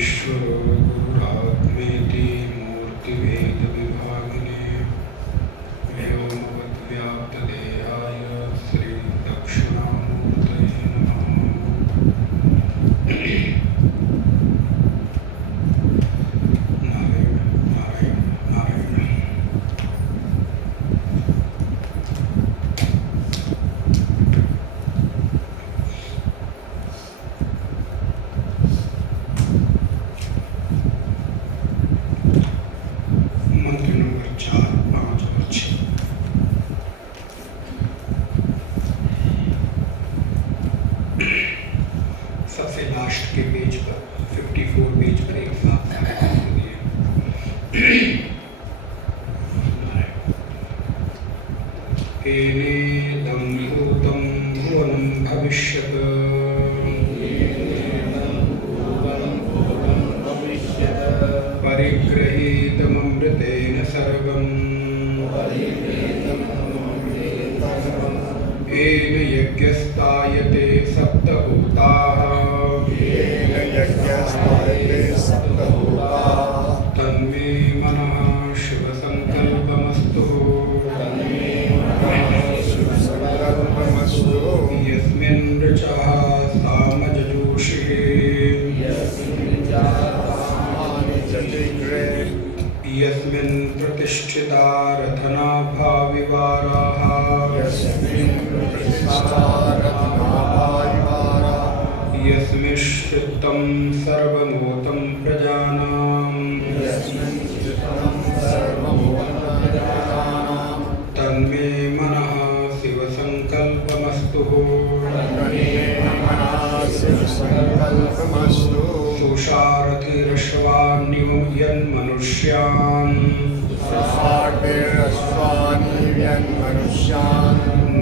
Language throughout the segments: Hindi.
ईश्वरो गुरुरात्मेति मूर्तिभेदविभागिने व्योमवद्व्याप्तदेहाय श्रीदक्षिणामूर्तये नमः। नारायण नारायण नारायण। मंत्र नंबर 4, 5 और 6। सबसे लास्ट के पेज पर 54 पेज पर एक साथ दिए। एनेदं भूतं भुवनं भविष्यत् परिगृहीतममृतेन सर्वम् येन यज्ञस्तायते सप्तभूताः तन्मे मनः शुभसङ्कल्पमस्तु। यस्मिन् ऋचः सामजजूषे यस्मिन् प्रतिष्ठिता रथनाभाविवाराः यस्मिश्चित्तं सर्वमूतं प्रजानां तन्मे मनः शिवसङ्कल्पमस्तु। सुषारथिरश्वान्निवं यन्मनुष्यान्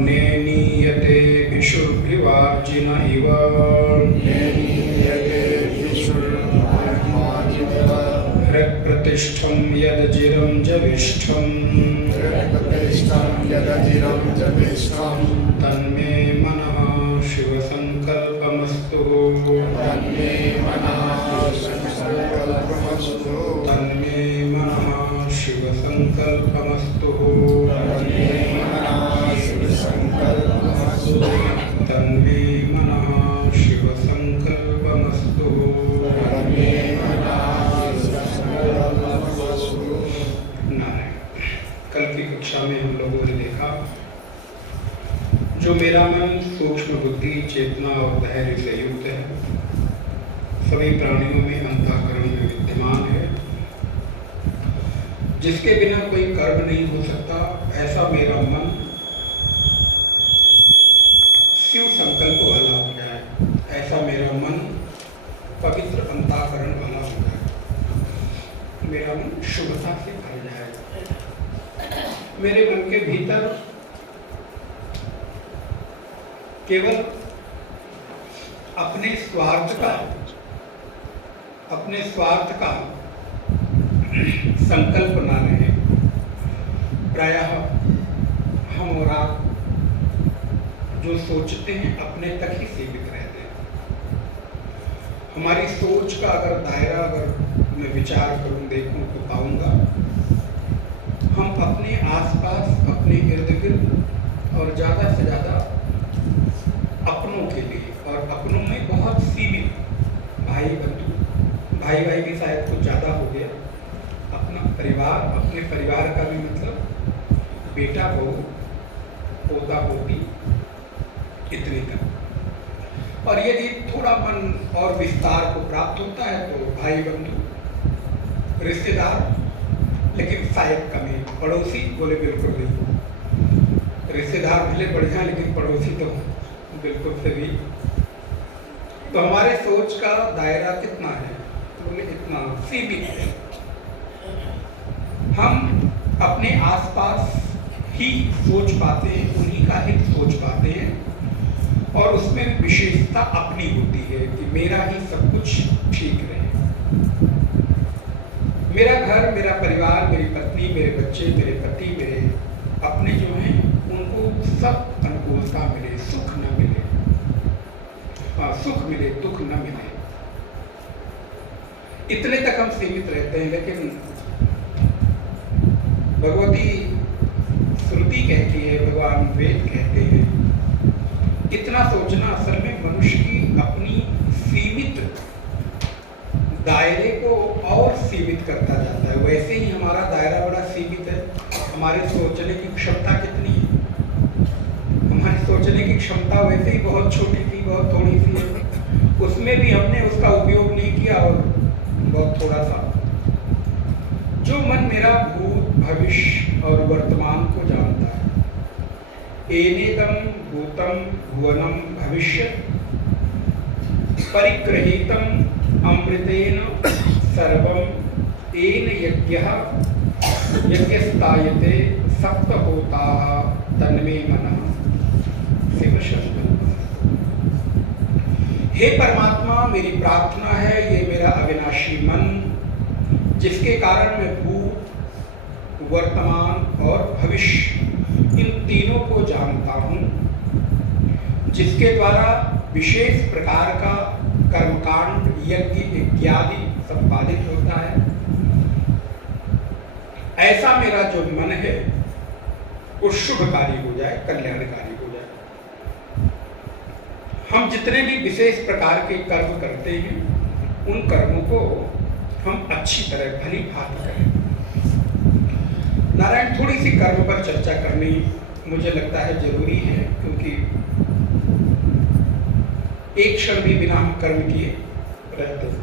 नेनीयते भिषुर्भिवार्जिन इव हृत्प्रतिष्ठं यदजिरं जविष्ठं तन्मे मनः शिवसङ्कल्पमस्तु। तन्मे मनः शिवसङ्कल्पमस्तु। तन्मे मनः शिवसङ्कल्पमस्तु। नारायण। कल की कक्षा में हम लोगों ने देखा जो मेरा मन सूक्ष्म बुद्धि चेतना और धैर्य से युक्त है, सभी प्राणियों में अंतःकरण में विद्यमान है, जिसके बिना कोई कर्म नहीं हो सकता, ऐसा मेरा मन शिव संकल्प वाला हो जाए, ऐसा मेरा मन पवित्र अंतःकरण वाला हो जाए, मेरा मन शुभता से भर जाए। मेरे मन के भीतर केवल अपने स्वार्थ का संकल्प ना रहे। प्रायः हम और आप जो सोचते हैं अपने तक ही सीमित रहते हैं। हमारी सोच का अगर दायरा मैं विचार करूं, देखूं तो पाऊंगा हम अपने आसपास, अपने इर्द गिर्द और ज़्यादा से ज़्यादा अपनों के लिए, और अपनों में बहुत सीमित भाई बंधु, भाई भी शायद कुछ ज़्यादा हो गया, अपना परिवार, अपने परिवार का भी मतलब बेटा बहू पोता पोती इतने तक। और यदि थोड़ा मन और विस्तार को प्राप्त होता है तो भाई बंधु रिश्तेदार, लेकिन शायद कमी, पड़ोसी बोले बिल्कुल नहीं। रिश्तेदार भले बढ़िया लेकिन पड़ोसी तो बिल्कुल सही। तो हमारे सोच का दायरा कितना है? बोले इतना सीमित है। हम अपने आसपास ही सोच पाते हैं, उन्हीं का हित सोच पाते हैं, और उसमें विशेषता अपनी होती है कि मेरा ही सब कुछ ठीक रहे, मेरा घर, मेरा परिवार, मेरी पत्नी, मेरे बच्चे, मेरे पति, मेरे अपने जो हैं उनको सब अनुकूलता मिले, सुख न मिले, सुख मिले दुख न मिले। इतने तक हम सीमित रहते हैं। लेकिन भगवती श्रुति कहती है, भगवान वेद कहते हैं, इतना सोचना असल में मनुष्य की अपनी सीमित दायरे को और सीमित करता जाता है। वैसे ही हमारा दायरा बड़ा सीमित है। हमारे सोचने की क्षमता कितनी है? हमारी सोचने की क्षमता वैसे ही बहुत छोटी सी, बहुत थोड़ी सी है। उसमें भी हमने उसका उपयोग नहीं किया और बहुत थोड़ा सा। जो मन मेरा भूत, भविष्य और वर्तमान को जानता है, एनेदं भूतं भुवनं भविष्यत् परिगृहीतं अमृतेन सर्वं येन यज्ञः यज्ञस्तायते सप्तहोताः तन्मे मनः शिव शब्द। हे परमात्मा, मेरी प्रार्थना है ये मेरा अविनाशी मन, जिसके कारण मैं भूत, वर्तमान और भविष्य इन तीनों को जानता हूँ, जिसके द्वारा विशेष प्रकार का कर्मकांड, यज्ञ इत्यादि संपादित होता है, ऐसा मेरा जो मन है वो शुभकारी हो जाए, कल्याणकारी हो जाए। हम जितने भी विशेष प्रकार के कर्म करते हैं, उन कर्मों को हम अच्छी तरह भली भांति करें। नारायण, थोड़ी सी कर्म पर चर्चा करनी मुझे लगता है जरूरी है, क्योंकि एक क्षण भी बिना हम कर्म किए रहते हैं।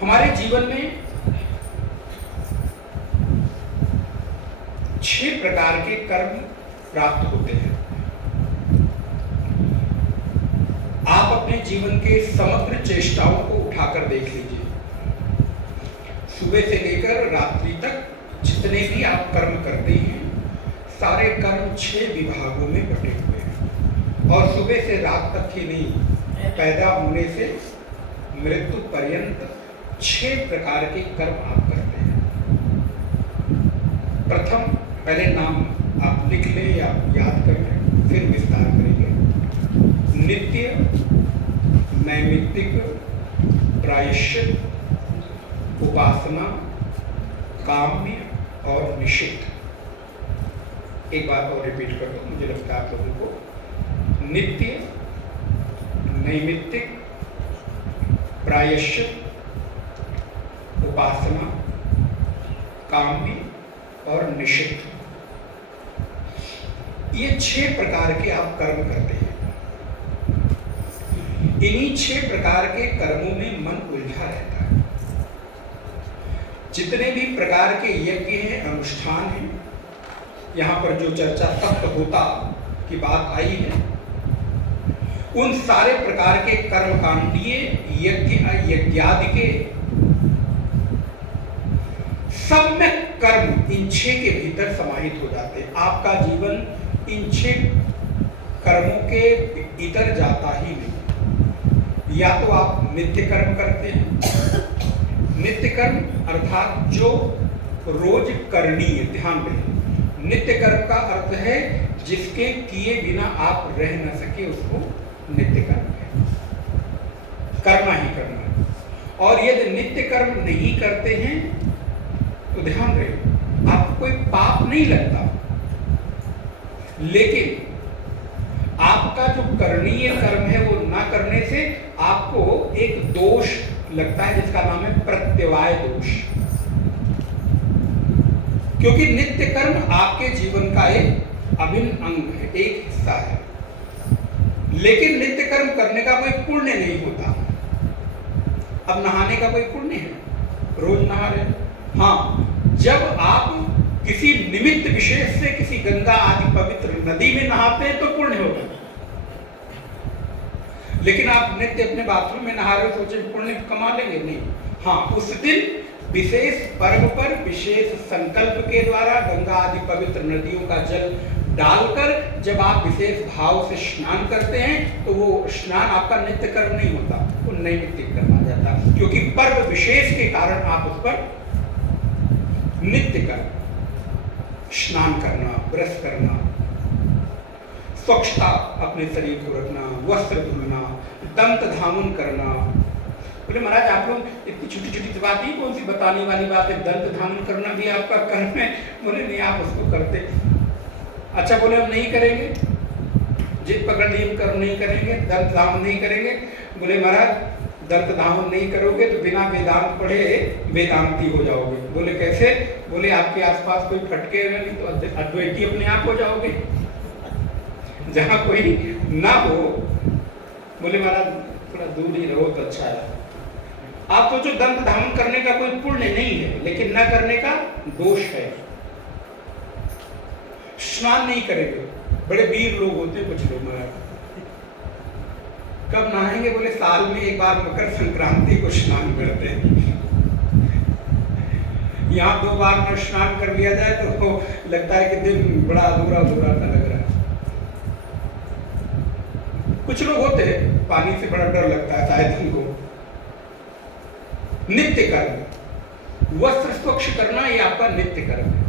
हमारे जीवन में 6 प्रकार के कर्म प्राप्त होते हैं। आप अपने जीवन के समग्र चेष्टाओं को उठाकर देख लीजिए। सुबह से लेकर रात्रि तक जितने भी आप कर्म करते हैं, सारे कर्म 6 विभागों में बटे हुए हैं। और सुबह से रात तक ही नहीं, पैदा होने से मृत्यु पर्यंत 6 प्रकार के कर्म आप करते हैं। प्रथम, पहले नाम आप लिख लें या याद कर लें, फिर विस्तार करेंगे। नित्य, नैमित्तिक, प्रायश्चित, उपासना, काम्य और निषिद्ध। एक बात और रिपीट कर दो, मुझे लगता है आप लोगों को। नित्य, नैमित्तिक, प्रायश्चित, उपासना, काम्य और निषिद्ध, ये 6 प्रकार के आप कर्म करते हैं। इन्हीं 6 प्रकार के कर्मों में मन उलझा रहता है। जितने भी प्रकार के यज्ञ हैं, अनुष्ठान हैं, यहाँ पर जो चर्चा सप्तहोता की बात आई है, उन सारे प्रकार के कर्मकांडीय यज्ञ यज्ञादि के सम्यक कर्म इन 6 के भीतर समाहित हो जाते हैं। आपका जीवन इन 6 कर्मों के इतर जाता ही नहीं। या तो आप नित्य कर्म करते हैं, नित्य कर्म अर्थात जो रोज करनीय, ध्यान दें, नित्य कर्म का अर्थ है जिसके किए बिना आप रह न सके, उसको नित्य कर्म है, करना ही करना है। और यदि नित्य कर्म नहीं करते हैं तो ध्यान रहे, आपको कोई पाप नहीं लगता, लेकिन आपका जो करणीय कर्म है वो ना करने से आपको एक दोष लगता है, जिसका नाम है प्रत्यवाय दोष। क्योंकि नित्य कर्म आपके जीवन का एक अभिन्न अंग है, एक हिस्सा है, लेकिन नित्य कर्म करने का कोई पुण्य नहीं होता। अब नहाने का कोई पुण्य है? रोज नहा रहे? हाँ, जब आप किसी निमित्त विशेष से किसी गंगा आदि पवित्र नदी में नहाते हैं तो पुण्य होगा। लेकिन आप नित्य अपने बाथरूम में नहा रहे हो, सोचे पुण्य कमा लेंगे? नहीं। हाँ, उस दिन विशेष पर्व पर विशेष संकल्प के द्वारा गंगा आदि पवित्र नदियों का जल डालकर जब आप विशेष भाव से स्नान करते हैं तो वो स्नान आपका नित्य कर्म नहीं होता, वो नैमित्तिक कर्म आ जाता, क्योंकि पर्व विशेष के कारण आप उस पर नित्य कर्म, स्नान करना, ब्रश करना, स्वच्छता अपने शरीर को रखना, वस्त्र धुलना, दंत धामन करना, बोले महाराज आप लोग इतनी छोटी छोटी बात ही कौन सी बताने वाली बात है, दंत धामन करना भी आपका कर्म है। बोले नहीं आप उसको करते। अच्छा बोले हम नहीं करेंगे, जिद पकड़ ली हम कर्म नहीं करेंगे, दंत धामन नहीं करेंगे। बोले महाराज दंत धामन नहीं करोगे तो बिना वेदांत पढ़े वेदांती हो जाओगे। बोले कैसे? बोले आपके आसपास कोई फटके नहीं तो अद्वैती अपने आप हो जाओगे, जहां कोई ना हो। बोले महाराज थोड़ा दूर ही रहो तो अच्छा है। आप सोचो दंत धामन करने का कोई पुण्य नहीं है, लेकिन न करने का दोष है। स्नान नहीं करेंगे, बड़े वीर लोग होते हैं कुछ लोग, महाराज कब नहाएंगे? बोले साल में एक बार मकर संक्रांति को स्नान करते हैं। यहाँ 2 बार में स्नान कर लिया जाए तो लगता है कि दिन बड़ा अधूरा अधूरा सा लग रहा है। कुछ लोग होते हैं पानी से बड़ा डर लगता है शायद उनको। नित्य कर्म, वस्त्र स्वच्छ करना ये आपका नित्य कर्म है,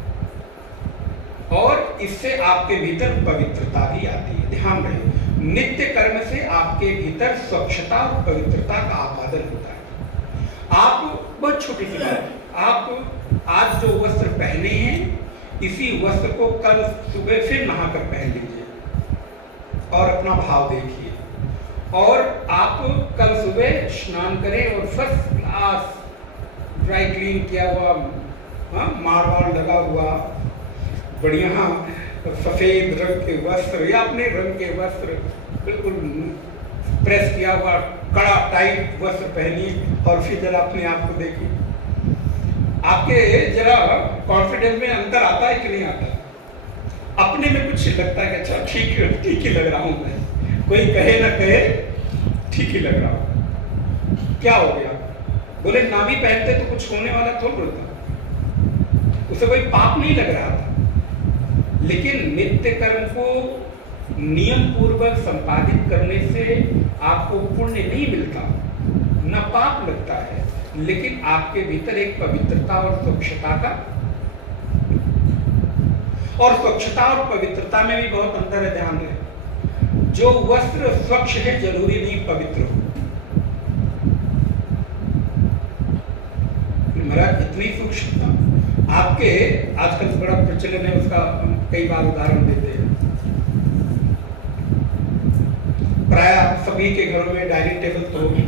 और इससे आपके भीतर पवित्रता भी आती है। ध्यान रहे, नित्य कर्म से आपके भीतर स्वच्छता और पवित्रता का आपादन होता है। आप बहुत छोटी सी बात, आप आज जो वस्त्र पहने हैं इसी वस्त्र को कल सुबह फिर नहाकर पहन लीजिए और अपना भाव देखिए, और आप कल सुबह स्नान करें और फर्स्ट क्लास ड्राई क्लीन किया हुआ, मारवाड़ लगा हुआ बढ़िया सफेद रंग के वस्त्र या अपने रंग के वस्त्र बिल्कुल प्रेस किया हुआ कड़ा टाइट वस्त्र पहनिए, और फिर जरा अपने आप को देखिए। आपके जरा कॉन्फिडेंस में अंतर आता है कि नहीं आता? अपने में कुछ लगता है कि अच्छा ठीक ही लग रहा हूं मैं, कोई कहे ना कहे ठीक ही लग रहा हूं। क्या हो गया? बोले ना भी पहनते तो कुछ होने वाला थोड़ा था, उसे कोई पाप नहीं लग रहा था। लेकिन नित्य कर्म को नियम पूर्वक संपादित करने से आपको पुण्य नहीं मिलता, न पाप लगता है, लेकिन आपके भीतर एक पवित्रता और स्वच्छता का, और स्वच्छता और पवित्रता में भी बहुत अंतर है। ध्यान रहे, जो वस्त्र स्वच्छ है जरूरी नहीं पवित्र हो। महाराज इतनी सूक्ष्मता आपके आजकल बड़ा प्रचलन है, उसका कई बार उदाहरण देते हैं। प्राय सभी के घरों में डाइनिंग टेबल तो होगी,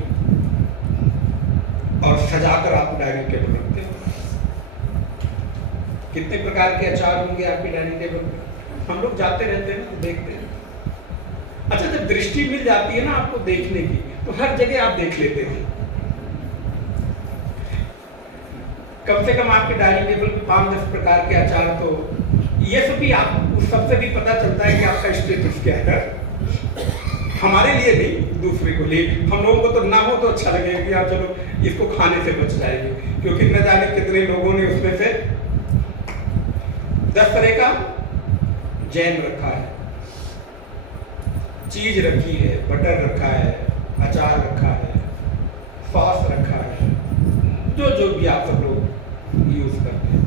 और सजाकर आप डाइनिंग टेबल रखते हो। कितने प्रकार के अचार होंगे आपके डाइनिंग टेबल पर? हम लोग जाते रहते हैं तो देखते हैं। अच्छा, जब दृष्टि मिल जाती है ना आपको देखने की, तो हर जगह आप देख लेते हो। कम से कम आपके डाइनिंग टेबल पे 5-10 प्रकार के अचार, तो ये सब भी आप उस सबसे भी पता चलता है कि आपका स्टेटस क्या है। हमारे लिए नहीं, दूसरे को लिए। हम लोगों को तो ना हो तो अच्छा लगेगा कि आप चलो इसको खाने से बच जाएंगे, क्योंकि न जाने कितने लोगों ने उसमें से 10 तरह का जैम रखा है, चीज रखी है, बटर रखा है, अचार रखा है, सॉस रखा है, जो भी आप सब लोग यूज करते हैं।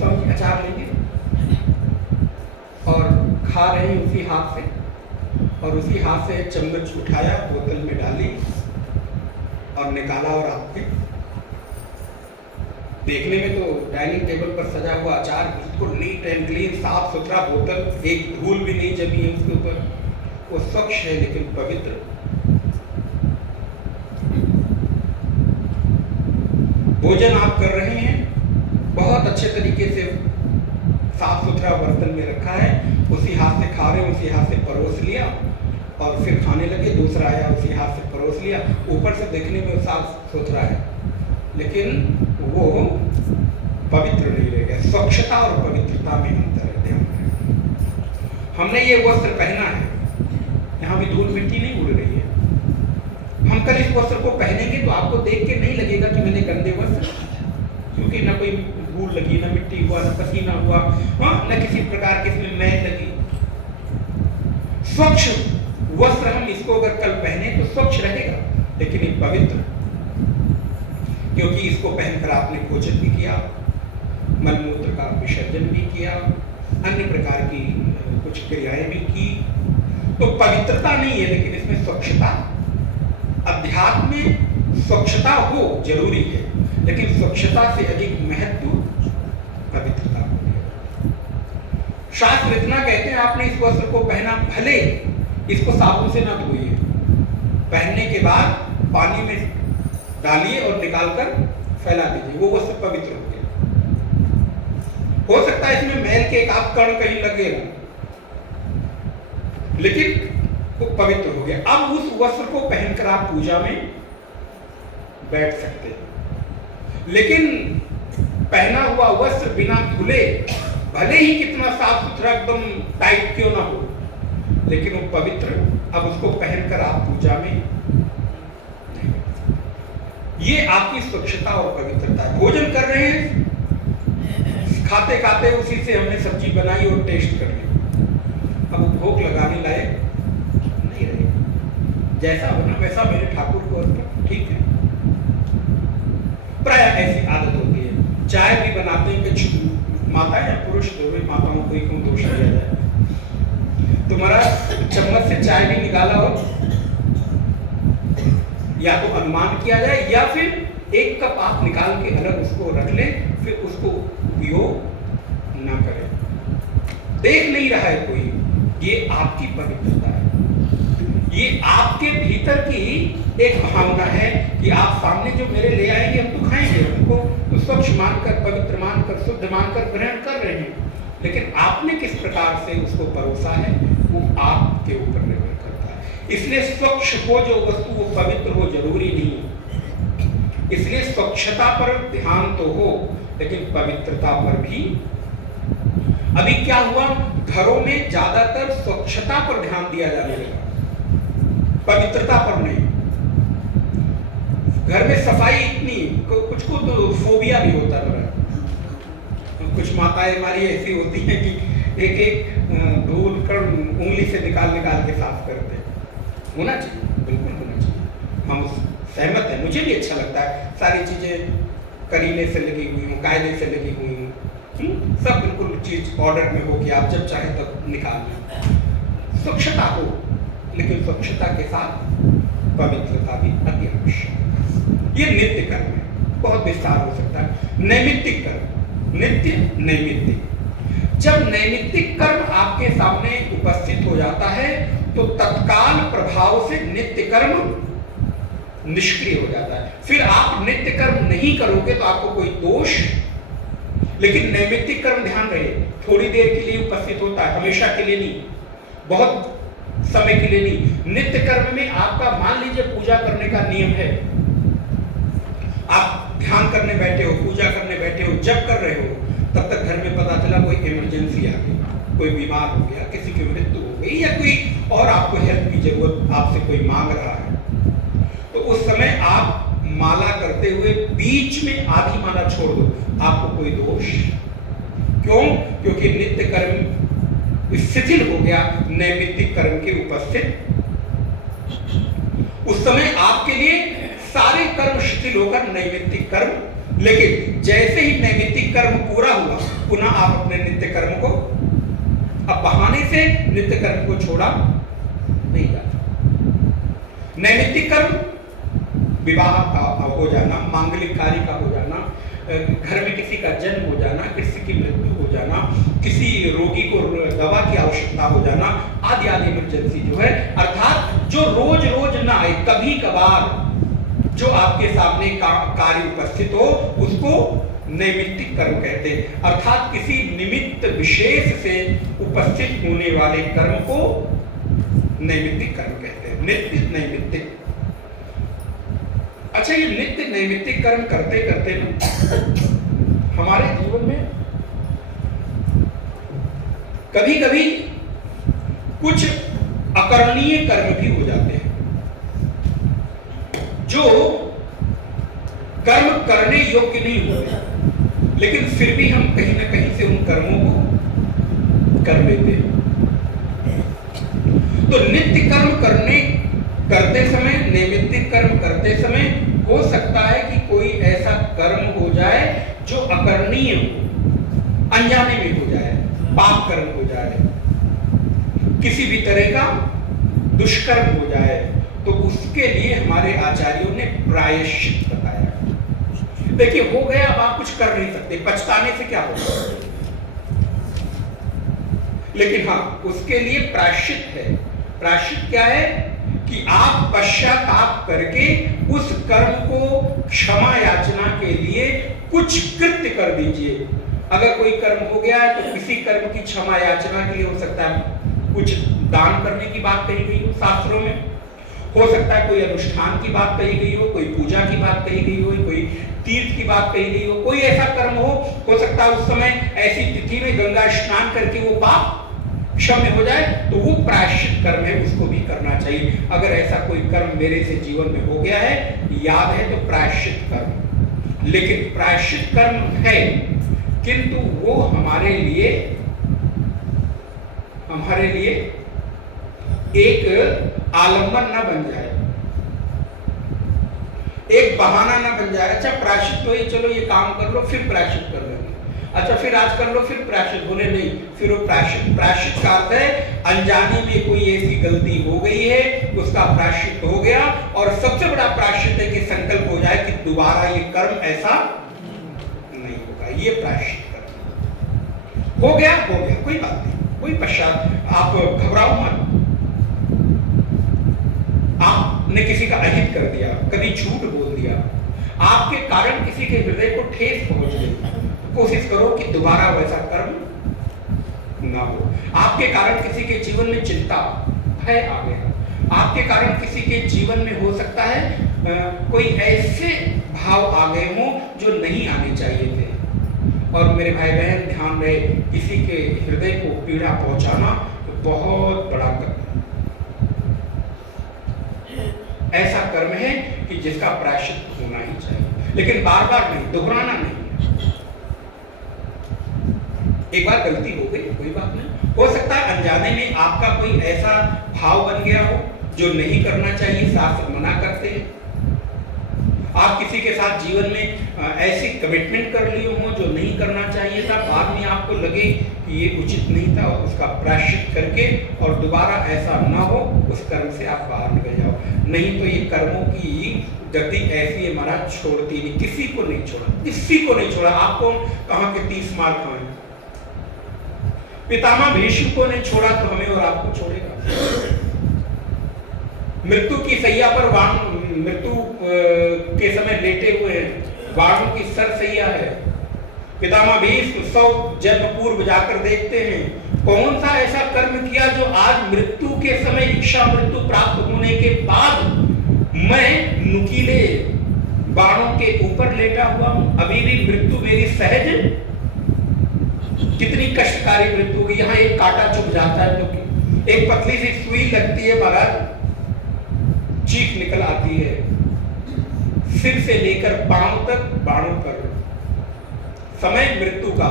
सब अचार लेंगे और खा रहे हैं उसी हाथ से, और उसी हाथ से चम्मच उठाया, बोतल में डाली और निकाला, और आपके देखने में तो डाइनिंग टेबल पर सजा हुआ अचार बिल्कुल नीट एंड क्लीन, साफ सुथरा, बोतल एक धूल भी नहीं जमी है उसके ऊपर, वो स्वच्छ है लेकिन पवित्र। भोजन आप कर रहे हैं, बहुत अच्छे तरीके से साफ सुथरा बर्तन में रखा है, उसी हाथ से खा रहे हैं, उसी हाथ से परोस लिया और फिर खाने लगे, दूसरा आया उसी हाथ से परोस लिया। ऊपर से देखने में साफ सुथरा है, लेकिन वो पवित्र नहीं रहेगा। स्वच्छता और पवित्रता में अंतर है। ध्यान रखें, हमने ये वस्त्र पहना है, यहाँ भी धूल मिट्टी नहीं उड़ रही है। हम कल इस वस्त्र को पहनेंगे तो आपको देख के नहीं लगेगा कि मैंने गंदे वस्त्र, क्योंकि ना कोई धूल लगी, ना मिट्टी हुआ, ना पसीना हुआ, न किसी प्रकार की इसमें मैल लगी। स्वच्छ वस्त्र हम इसको अगर कल पहने तो स्वच्छ रहेगा, लेकिन ये पवित्र, क्योंकि इसको पहनकर आपने भोजन भी किया, मलमूत्र का विसर्जन भी किया, अन्य प्रकार की कुछ क्रियाएं भी की। तो पवित्रता नहीं है, लेकिन इसमें स्वच्छता अध्यात्म में स्वच्छता हो जरूरी है, लेकिन स्वच्छता से अधिक महत्व पवित्रता को है। शास्त्र इतना कहते हैं, आपने इस वस्त्र को पहना, भले इसको साबुन से ना धोइए, पहनने के बाद पानी में डालिए और निकालकर फैला दीजिए, वो वस्त्र पवित्र हो गया। हो सकता है इसमें मैल के एक आध कण कहीं लगे हो, लेकिन वो पवित्र हो गया। अब उस वस्त्र को पहनकर आप पूजा में बैठ सकते हैं, लेकिन पहना हुआ वस्त्र बिना धुले, भले ही कितना साफ सुथरा एकदम टाइट क्यों ना हो, लेकिन वो पवित्र, अब उसको पहनकर आप पूजा में नहीं। ये आपकी स्वच्छता और पवित्रता है। भोजन कर रहे हैं, खाते खाते उसी से हमने सब्जी बनाई और टेस्ट कर ली, अब भोग लगाने लायक नहीं रहेगी। जैसा बना वैसा मेरे ठाकुर को अर्पण, ठीक है। प्राय ऐसी आदत होती है। चाय भी बनाते हैं कि माता या पुरुष, दोनों माताओं को ही क्यों दोष दिया जाए। तुम्हारा चम्मच से चाय भी निकाला हो, या तो अनुमान किया जाए, या फिर एक कप आप निकाल के अलग उसको रख ले, फिर उसको उपयोग ना करें। देख नहीं रहा है कोई, ये आपकी पवित्रता है, ये आपके भीतर की एक भावना है कि आप सामने जो मेरे ले आएंगे हम तो खाएंगे, उनको तो स्वच्छ मानकर, पवित्र मानकर, शुद्ध मानकर ग्रहण कर रहे हैं, लेकिन आपने किस प्रकार से उसको परोसा है वो आपके ऊपर निर्भर करता है। इसलिए स्वच्छ हो जो वस्तु वो पवित्र हो जरूरी नहीं, इसलिए स्वच्छता पर ध्यान तो हो, लेकिन पवित्रता पर भी। अभी क्या हुआ, घरों में ज्यादातर स्वच्छता पर ध्यान दिया जाने लगा, पवित्रता पर नहीं। घर में सफाई इतनी, कुछ को तो फोबिया भी होता है। कुछ माताएं हमारी ऐसी होती हैं कि एक एक धूल कण उंगली से निकाल के साफ करते हैं। होना चाहिए, बिल्कुल होना चाहिए, हम सहमत हैं, मुझे भी अच्छा लगता है सारी चीजें करीने से लगी हुई हूँ, कायदे से लगी हुई हूँ, सब बिल्कुल चीज ऑर्डर में हो कि आप जब चाहे तब निकाल लें। स्वच्छता हो, लेकिन स्वच्छता के साथ पवित्रता भी अति आवश्यक है। ये नित्य कर्म है, बहुत विस्तार हो सकता है। नैमित्तिक कर्म, नित्य नैमित्तिक। जब नैमित्तिक कर्म आपके सामने उपस्थित हो जाता है तो तत्काल प्रभाव से नित्य कर्म निष्क्रिय हो जाता है। फिर आप नित्य कर्म नहीं करोगे तो आपको कोई दोष, लेकिन नैमित्तिक कर्म ध्यान रहे थोड़ी देर के लिए उपस्थित होता है, हमेशा के लिए नहीं, बहुत समय के लिए नहीं। नित्य कर्म में आपका, मान लीजिए पूजा करने का नियम है, आप ध्यान करने बैठे हो, पूजा करने बैठे हो, जब कर रहे हो, तब तक घर में पता चला कोई इमरजेंसी आ गई, कोई बीमार हो गया, किसी की मृत्यु हो गई, या कोई और आपको हेल्प की जरूरत, आपसे कोई मांग रहा है, तो उस समय आप माला करते हुए बीच में आधी माला छोड़ दो, आपको कोई दोष। क्यों? क्योंकि नित्य कर्म शिथिल हो गया नैमित्तिक कर्म के उपस्थित। उस समय आपके लिए सारे कर्म शिथिल होकर नैमित्तिक कर्म, लेकिन जैसे ही नैमित्तिक कर्म पूरा हुआ, पुनः आप अपने नित्य कर्म को, अब बहाने से नित्य कर्म को छोड़ा नहीं जाता। नैमित्तिक कर्म विवाह का हो जाना, मांगलिक कार्य का हो जाना, घर में किसी का जन्म हो जाना, किसी की मृत्यु हो जाना, किसी रोगी को दवा की आवश्यकता हो जाना, आदि आदि इमरजेंसी जो है, अर्थात जो रोज रोज ना आए, कभी कभार जो आपके सामने कार्य उपस्थित हो, उसको नैमित्तिक कर्म कहते हैं। अर्थात किसी निमित्त विशेष से उपस्थित होने वाले कर्म को नैमित्तिक कर्म कहते हैं, नित्य नैमित्तिक। अच्छा, ये नित्य नैमित्तिक कर्म करते करते ना हमारे जीवन में कभी कभी कुछ अकरणीय कर्म भी हो जाते हैं, जो कर्म करने योग्य नहीं होते, लेकिन फिर भी हम कहीं ना कहीं से उन कर्मों को कर लेते हैं। तो नित्य कर्म करते समय, नैमित्तिक कर्म करते समय हो सकता है कि कोई ऐसा कर्म हो जाए जो अकरणीय हो, अनजाने में हो जाए, पाप कर्म हो जाए, किसी भी तरह का दुष्कर्म हो जाए, तो उसके लिए हमारे आचार्यों ने प्रायश्चित बताया। देखिए, हो गया, अब आप कुछ कर नहीं सकते, पछताने से क्या होगा, लेकिन हाँ, उसके लिए प्रायश्चित है। प्रायश्चित क्या है कि आप पश्चाताप करके उस कर्म को क्षमा याचना के लिए कुछ कृत्य कर दीजिए। अगर कोई कर्म हो गया है तो किसी कर्म की क्षमा याचना के लिए हो सकता है कुछ दान करने की बात कही गई हो शास्त्रों में, हो सकता है कोई अनुष्ठान की बात कही गई हो, कोई पूजा की बात कही गई हो, कोई तीर्थ की बात कही गई हो, कोई ऐसा कर्म हो सकता है उस समय ऐसी तिथि में गंगा स्नान करके वो पाप क्षम्य हो जाए, तो वो प्रायश्चित कर्म है, उसको भी करना चाहिए। अगर ऐसा कोई कर्म मेरे से जीवन में हो गया है, याद है, तो प्रायश्चित कर्म, लेकिन प्रायश्चित कर्म है, किंतु वो हमारे लिए एक आलंबन ना बन जाए, एक बहाना ना बन जाए। अच्छा, प्रायश्चित तो चलो ये काम कर लो, फिर प्रायश्चित कर लेंगे, अच्छा फिर आज कर लो, फिर प्रायश्चित होने नहीं, फिर वो प्रायश्चित का अर्थ है अनजाने में कोई ऐसी गलती हो गई है, उसका प्रायश्चित हो गया, और सबसे बड़ा प्रायश्चित है कि संकल्प हो जाए कि दोबारा ये कर्म ऐसा नहीं होगा। ये प्रायश्चित कर्म हो गया, कोई बात नहीं, कोई पश्चात, आप घबराओ मत। आपने किसी का अहित कर दिया, कभी झूठ बोल दिया, आपके कारण किसी के हृदय को ठेस पहुंच गई, कोशिश करो कि दोबारा वैसा कर्म ना हो। आपके कारण किसी के जीवन में चिंता, भय आ गया, आपके कारण किसी के जीवन में हो सकता है कोई ऐसे भाव आ गए हों जो नहीं आने चाहिए थे। और मेरे भाई बहन ध्यान रहे, किसी के हृदय को पीड़ा पहुंचाना बहुत बड़ा कर्म, ऐसा कर्म है कि जिसका प्रायश्चित होना ही चाहिए, लेकिन बार बार नहीं, दोहराना नहीं। एक बार गलती हो गई, कोई बात नहीं, हो सकता है अनजाने में आपका कोई ऐसा भाव बन गया हो जो नहीं करना चाहिए, शास्त्र मना करते हैं। आप किसी के साथ जीवन में ऐसी कमिटमेंट कर लिए हो जो नहीं करना चाहिए था, बाद में आपको लगे कि ये उचित नहीं था, और उसका प्रायश्चित करके और दोबारा ऐसा ना हो, उस कर्म से आप बाहर निकल जाओ। नहीं तो ये कर्मों की गति ऐसी है महाराज, छोड़ती नहीं, किसी को नहीं छोड़ा, किसी को नहीं छोड़ा। आपको कहाँ के 30 मार खाए, पितामह भीष्म को नहीं छोड़ा तो हमें और आपको छोड़ेगा। मृत्यु की सैया पर मृत्यु के समय लेटे हुए हैं, बाणों की सरसैया है, पितामह भीष्म 100 जन्म पूर्व जाकर देखते हैं कौन सा ऐसा कर्म किया जो आज मृत्यु के समय, इच्छा मृत्यु प्राप्त होने के बाद मैं नुकीले बाणों के ऊपर लेटा हुआ हूं, अभी भी मृत्यु मेरी सहज, कितनी कष्टकारी मृत्यु होगी। यहाँ एक कांटा चुभ जाता है तो एक पतली सी सुई लगती है महाराज, चीख निकल आती है, सिर से लेकर पांव तक बाणों पर, समय मृत्यु का,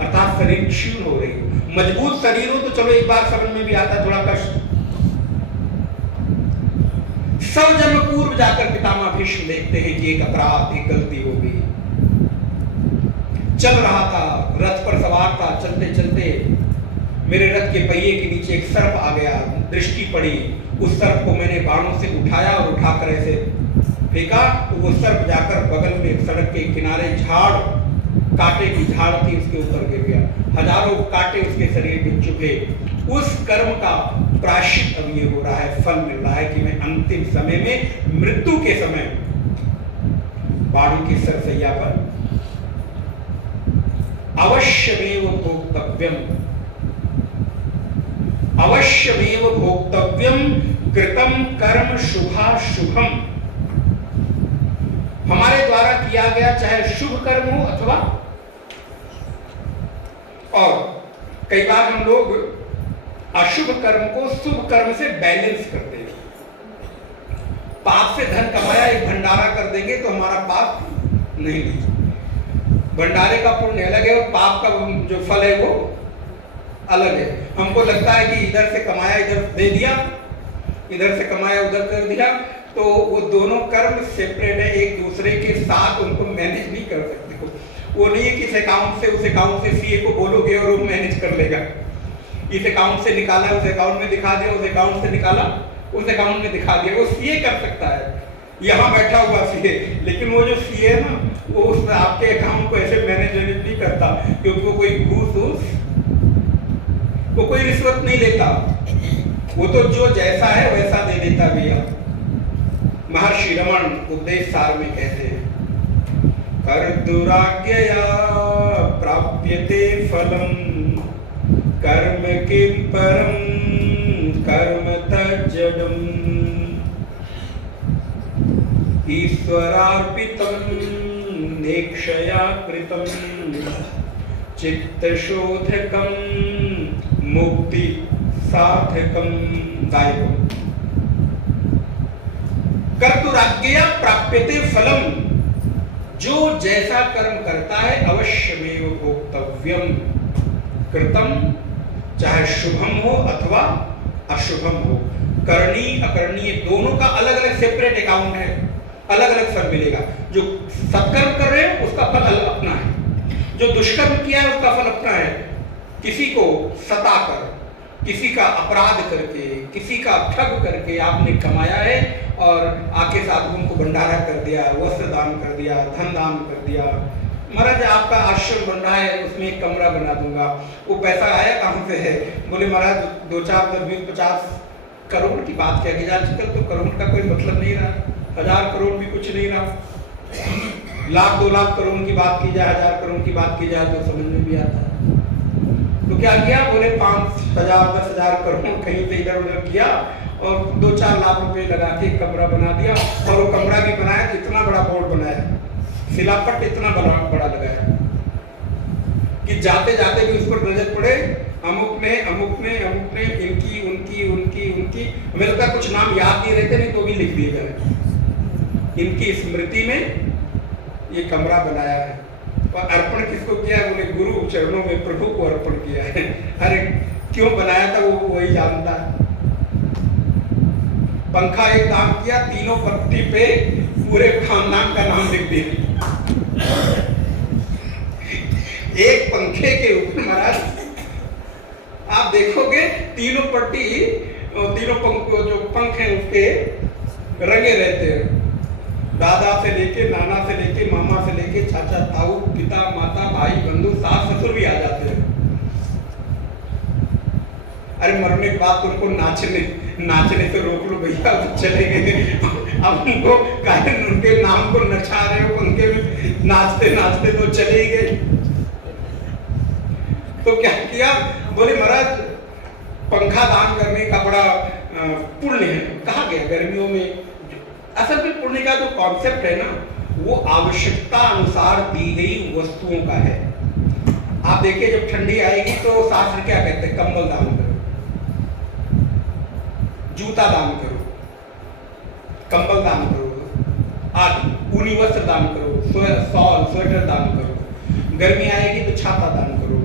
अर्थात शरीर क्षीण हो रही हो। मजबूत शरीर हो तो चलो एक बार समझ में भी आता है, थोड़ा कष्ट। 100 जन्म पूर्व जाकर पितामह भीष्म देखते हैं कि एक अपराध, एक गलती हो गई। चल रहा था, रथ पर सवार था, चलते चलते मेरे रथ के पहिए के नीचे एक सर्प आ गया, दृष्टि पड़ी, उस सर्प को मैंने बाणों से उठाया और उठाकर ऐसे फेंका, तो वो सर्प जाकर बगल में सड़क के किनारे झाड़, कांटे की झाड़ थी, उसके ऊपर गिर गया, हजारों कांटे उसके शरीर में चुभे। उस कर्म का प्रायश्चित अब ये हो रहा है, फल मिल रहा है कि मैं अंतिम समय में, मृत्यु के समय, बाणों की सरसैया पर अवश्यमेव भोक्तव्यम, अवश्यमेव भोक्तव्यम कृतम कर्म शुभाशुभम। हमारे द्वारा किया गया चाहे शुभ कर्म हो अथवा, और कई बार हम लोग अशुभ कर्म को शुभ कर्म से बैलेंस करते हैं। पाप से धन कमाया, एक भंडारा कर देंगे तो हमारा पाप नहीं, भंडारे का पुण्य अलग है और पाप का जो फल है वो अलग है। हमको लगता है कि इधर से कमाया इधर दे दिया, इधर से कमाया उधर कर दिया, तो वो दोनों कर्म सेपरेट है, एक दूसरे के साथ उनको मैनेज नहीं कर सकते हो। वो नहीं है कि इस अकाउंट से उस अकाउंट से सीए को बोलोगे और वो मैनेज कर लेगा, इस अकाउंट से निकाला उस अकाउंट में दिखा दिया, उस अकाउंट से निकाला उस अकाउंट में दिखा दिया। वो सीए कर सकता है, यहाँ बैठा हुआ सीए, लेकिन वो जो सीए है ना, वो उस आपके अकाउंट को ऐसे मैनेज नहीं करता, क्योंकि वो कोई घूस वो कोई रिश्वत नहीं लेता, वो तो जो जैसा है वैसा दे देता भैया। महर्षि रमण उपदेश सार में कहते हैं, कर दुराज्ञया प्राप्यते फलम कर्म किम परम कर्म तज्जडम ईश्वरार्पितम नेक्षया कृतम चित्तशोधकम मुक्ति साधकम दायकम। कर्तुराज्ञया प्राप्यते फलम, जो जैसा कर्म करता है अवश्यमेव भोक्तव्यम। कृतम, चाहे शुभम हो अथवा अशुभम हो, करणी अकरणीय दोनों का अलग अलग सेपरेट अकाउंट है, अलग अलग फल मिलेगा। जो सत्कर्म कर रहे हैं उसका फल अपना है, जो दुष्कर्म किया है उसका फल अपना है। किसी को सताकर, किसी का अपराध करके, किसी का ठग करके आपने कमाया है और आके साधुओं को भंडारा कर दिया, वस्त्र दान कर दिया, धन दान कर दिया। महाराज आपका आश्रम बन रहा है, उसमें एक कमरा बना दूंगा। वो पैसा आया कहाँ से है? बोले महाराज 2, 4, 10, 20, 50 करोड़ की बात क्या की, आजकल तो करोड़ का कोई मतलब नहीं रहा, 1000 करोड़ भी कुछ नहीं रहा। लाख 2 लाख करोड़ की बात की जाए, 1000 करोड़ की बात की जाए तो समझ में भी आता है। तो क्या किया? बोले 5000 10,000 करोड़ कहीं पे इधर उधर किया और 2-4 लाख रुपए लगा के कमरा बना दिया। और वो कमरा भी बनाया, कितना बड़ा बोर्ड बनाया, शिलापट इतना बड़ा लगाया कि जाते जाते भी उस पर नजर पड़े, अमुक ने इनकी उनकी हमें लगता कुछ नाम याद नहीं रहते, नहीं तो भी लिख दिए गए। इनकी स्मृति में ये कमरा बनाया है। और अर्पण किसको किया है? बोले गुरु चरणों में प्रभु को अर्पण किया है। अरे क्यों बनाया था वो वही जानता है। पंखा एक दान किया, तीनों पत्ती पे पूरे खानदान का नाम लिख दिया। एक पंखे के ऊपर महाराज आप देखोगे तीनों पट्टी, तीनों जो पंख हैं उसके रंगे रहते हैं। दादा से लेके, नाना से लेके, मामा से लेके, चाचा ताऊ, पिता माता, भाई बंधु, सास ससुर भी आ जाते हैं। अरे मरने के बाद उनको नाचने से रोक लो भैया, चले गए। अब उनको उनके नाम को नचा रहे हो, उनके नाचते नाचते तो चले ही गए। तो क्या किया? बोले महाराज पंखा दान करने का बड़ा पुण्य है। कहा गया गर्मियों में, असल में पुण्य का जो कॉन्सेप्ट है ना, वो आवश्यकता अनुसार दी गई वस्तुओं का है। आप देखिए जब ठंडी आएगी तो शास्त्र क्या कहते हैं? कंबल दान करो, जूता दान करो, कंबल दान करो, आदि ऊनी वस्त्र दान करो, शॉल स्वेटर दान करो। गर्मी आएगी तो छाता दान करो,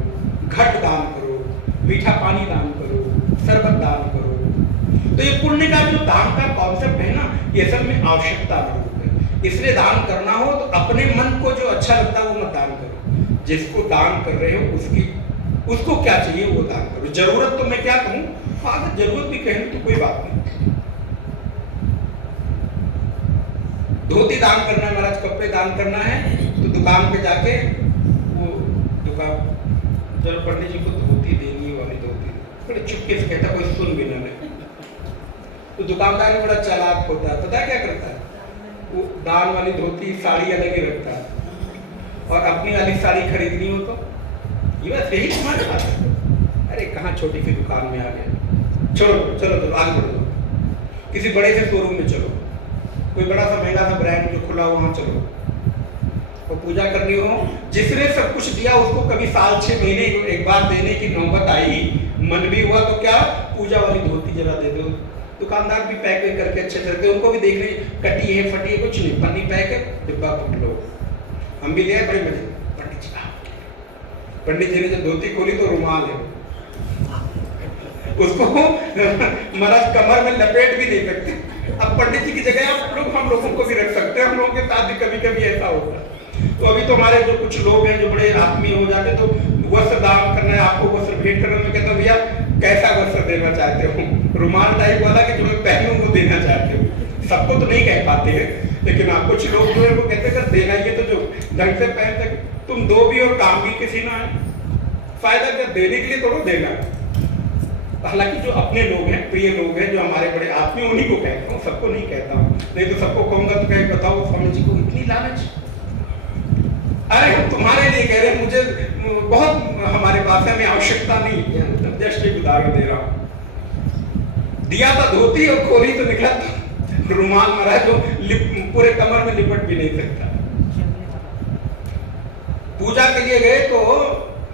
घट दान करो, मीठा पानी दान करो, शरबत दान करो। तो ये पुण्य का जो दान का कॉन्सेप्ट है ना, ये सब में आवश्यकता है। इसलिए दान करना हो तो अपने मन को जो अच्छा लगता है वो मत दान करो। जिसको दान कर रहे हो उसको क्या चाहिए वो दान करो। जरूरत तो मैं क्या कहूँ, अगर जरूरत भी कहें तो कोई बात नहीं। धोती दान करना है महाराज, कपड़े दान करना है तो दुकान पे जाके वो दुकान, चलो पंडित जी को धोती देनी है, वाली धोती, बड़े चुपके से कहता, कोई सुन भी ना ले। तो दुकानदार भी बड़ा चालाक होता है, पता है क्या करता है? वो दान वाली धोती साड़ी अलग ही रखता है, और अपनी वाली साड़ी खरीदनी हो तो ये बस यही तुम्हारे पास है। अरे कहाँ छोटी सी दुकान में आ गया, चलो चलो आगे बढ़ो, किसी बड़े से शोरूम में चलो, कोई बड़ा सा महंगा सा ब्रांड जो खुला हो वहाँ चलो, और पूजा करनी हो। जिसने सब कुछ दिया उसको कभी साल 6 महीने एक बार देने की नौबत आई, मन भी हुआ तो क्या, पूजा वाली धोती जरा दे दो। दुकानदार भी पैक करके अच्छे करते, उनको भी देख रहे कटी है फटी है कुछ नहीं, पन्नी पैक है, डिब्बा पकड़ लो। हम भी ले बड़े मजे। पंडित जी ने जब धोती खोली तो रुमाल है, उसको महाराज कमर में लपेट भी नहीं सकते। अब पंडित जी की जगह आप लोग हम लोगों को भी रख सकते हैं, हम लोगों के साथ भी कभी कभी ऐसा होता है। तो अभी तो हमारे जो कुछ लोग हैं जो बड़े आत्मीय हो जाते, तो वस्त्र दान करना है, आपको वस्त्र भेंट करना, मैं कहता हूँ भैया कैसा वस्त्र देना चाहते हो, रुमाल टाइप वाला कि जो मैं पहनूं वो देना चाहते हो। सबको तो नहीं कह पाते हैं, लेकिन हाँ कुछ लोग जो है वो कहते हैं देना ही है तो जो ढंग से पहन सके। तुम दो भी और काम भी किसी ना आए, फायदा क्या, देने के लिए थोड़ा देना। हालांकि जो अपने लोग हैं, प्रिय लोग हैं, जो हमारे बड़े आत्मीय, उन्हीं को कहता हूँ, सबको नहीं कहता हूँ। नहीं तो सबको कहूंगा तो कहीं बताओ स्वामी जी को इतनी लालच। अरे हम तुम्हारे लिए कह रहे हैं, मुझे बहुत हमारे पास है, मैं आवश्यकता नहीं है, जस्ट एक उदाहरण दे रहा हूँ। दिया था धोती और खोली तो निकला था रुमाल मरा जो पूरे कमर में लिपट भी नहीं सकता। पूजा के लिए गए तो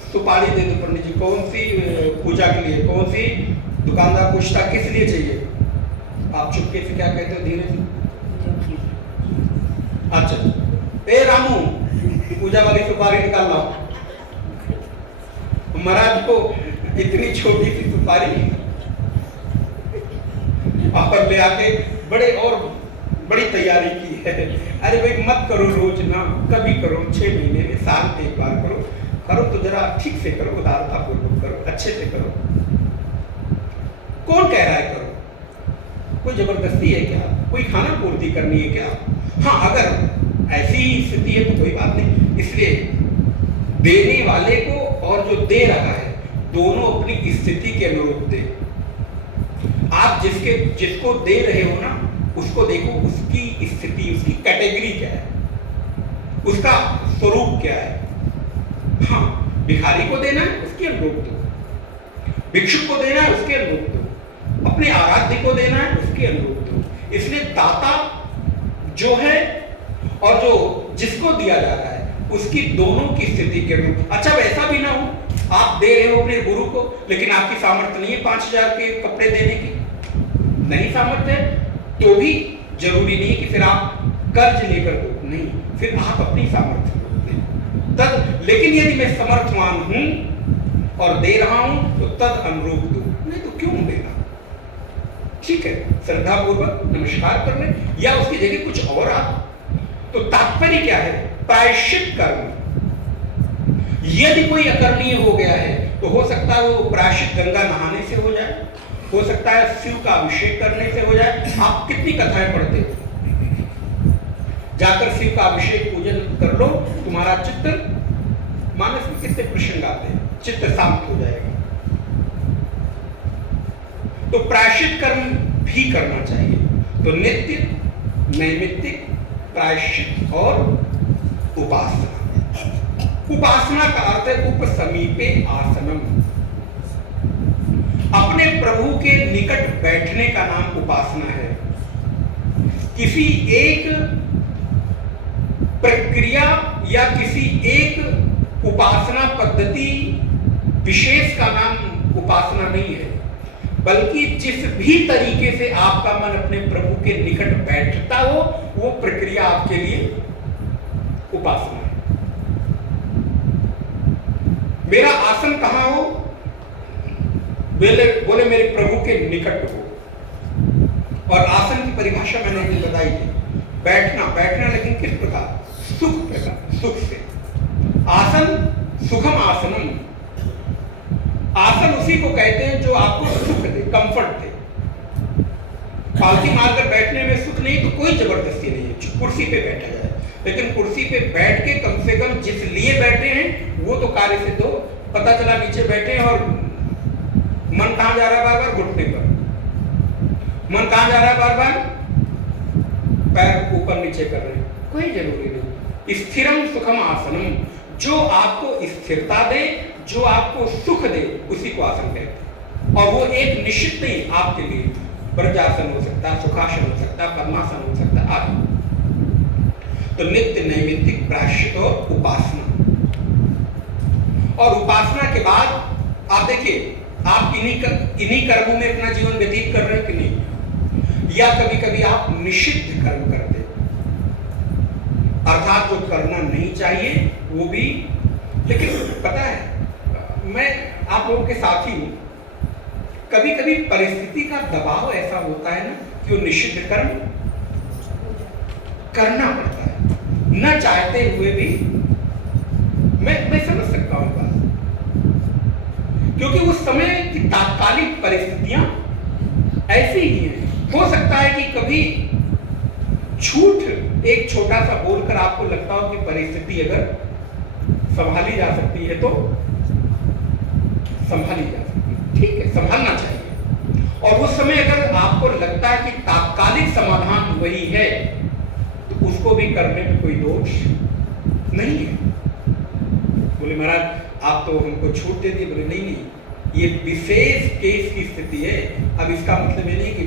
सुपारी दे दो पंडित जी, कौन सी पूजा के लिए, कौन सी? दुकानदार पूछता किस लिए चाहिए? आप चुपके से क्या कहते हो, धीरे से? अच्छा, ए रामू पूजा वाली सुपारी निकाल लाओ। महाराज को इतनी छोटी सी सुपारी और ले आके बड़ी तैयारी की है। अरे भाई मत करो रोज ना, कभी करो, 6 महीने में, साल में एक बार करो, करो तो जरा ठीक से करो, उदारता पूर्वक करो, अच्छे से करो। कौन कह रहा है करो? कोई जबरदस्ती है क्या? कोई खाना पूर्ति करनी है क्या? हाँ, अगर ऐसी स्थिति है तो कोई बात नहीं। इसलिए देने वाले को और जो दे रहा है, दोनों अपनी स्थिति के अनुरूप दे। आप जिसको दे रहे हो ना, उसको देखो, उसकी स्थिति, उसकी कैटेगरी क्या है, उसका स्वरूप क्या है। हाँ, भिखारी को देना है उसके अनुरूप दो, भिक्षुक को देना है उसके अनुरूप दो, अपने आराध्य को देना है उसके अनुरूप दो। इसलिए दाता जो है और जो जिसको दिया जा रहा है, उसकी दोनों की स्थिति के अनुरूप। अच्छा, वैसा भी ना हो आप दे रहे हो अपने गुरु को, लेकिन आपकी सामर्थ्य नहीं है 5000 के कपड़े देने की, नहीं सामर्थ्य है, तो भी जरूरी नहीं है कि फिर आप कर्ज लेकर दो, नहीं, फिर आप अपनी सामर्थ्य तद। लेकिन यदि मैं समर्थवान हूं और दे रहा हूं तो तद अनुरूप दो, नहीं तो क्यों देना? ठीक है, श्रद्धा पूर्वक नमस्कार कर ले, या उसकी जगह कुछ और आप। तो तात्पर्य क्या है? प्रायश्चित कर्म। यदि कोई अकरणीय हो गया है तो हो सकता है वो प्रायश्चित गंगा नहाने से हो जाए, हो सकता है शिव का अभिषेक करने से हो जाए। आप कितनी कथाएं पढ़ते हो, जाकर शिव का अभिषेक पूजन कर लो, तुम्हारा चित्त, मानस में कितने प्रश्न आते हैं, चित्त शांत हो जाएगा। तो प्रायश्चित कर्म भी करना चाहिए। तो नित्य, नैमित्तिक, प्रायश्चित और उपासना। उपासना का अर्थ है उपसमीपे आसनम। अपने प्रभु के निकट बैठने का नाम उपासना है। किसी एक प्रक्रिया या किसी एक उपासना पद्धति विशेष का नाम उपासना नहीं है, बल्कि जिस भी तरीके से आपका मन अपने प्रभु के निकट बैठता हो, वो प्रक्रिया आपके लिए उपासना है। मेरा आसन कहां हो? बोले मेरे प्रभु के निकट हो। और आसन की परिभाषा मैंने अभी बताई थी, बैठना लेकिन किस प्रकार? सुख से। आसन सुखम आसनम। आसन उसी को कहते हैं जो आपको सुख दे, कंफर्ट दे। पालथी मारकर बैठने में सुख नहीं तो कोई जबरदस्ती नहीं है, कुर्सी पे बैठा जाए, लेकिन कुर्सी पे बैठ के कम से कम जिस लिए बैठे हैं वो तो कार्य सिद्ध हो। पता चला नीचे बैठे हैं और मन कहां जा रहा है? बार बार घुटने पर। मन कहां जा रहा है? बार बार पैर ऊपर नीचे कर रहे हैं, कोई जरूरी नहीं। स्थिरम सुखम आसनम, जो आपको स्थिरता दे, जो आपको सुख दे, उसी को आसन कहते हैं। और वो एक निश्चित नहीं आपके लिए, ब्रजासन हो सकता है, सुखासन हो सकता है, पद्मासन हो सकता है आदि। तो नित्य, नैमित्तिक, प्रायश्चित और उपासना। और उपासना के बाद आप देखिए, आप इन्हीं कर्मों में अपना जीवन व्यतीत कर रहे हैं कि नहीं? या कभी कभी आप निषिद्ध कर्म करते, अर्थात जो करना नहीं चाहिए वो भी। लेकिन पता है, मैं आप लोगों के साथ ही हूं, कभी कभी परिस्थिति का दबाव ऐसा होता है ना कि वो निषिद्ध कर्म करना पड़ता है, न चाहते हुए भी। मैं समझ सकता हूं बात, क्योंकि उस समय की तात्कालिक परिस्थितियां ऐसे ही है। हो सकता है कि कभी झूठ एक छोटा सा बोलकर आपको लगता हो कि परिस्थिति अगर संभाली जा सकती है तो संभाली जा सकती है, ठीक है, संभालना चाहिए। और उस समय अगर आपको लगता है कि तात्कालिक समाधान वही है तो उसको भी करने में कोई दोष नहीं है। बोले महाराज आप तो हमको छूट दे दी। बोले नहीं नहीं, ये विशेष केस की स्थिति है। अब इसका मतलब ये नहीं कि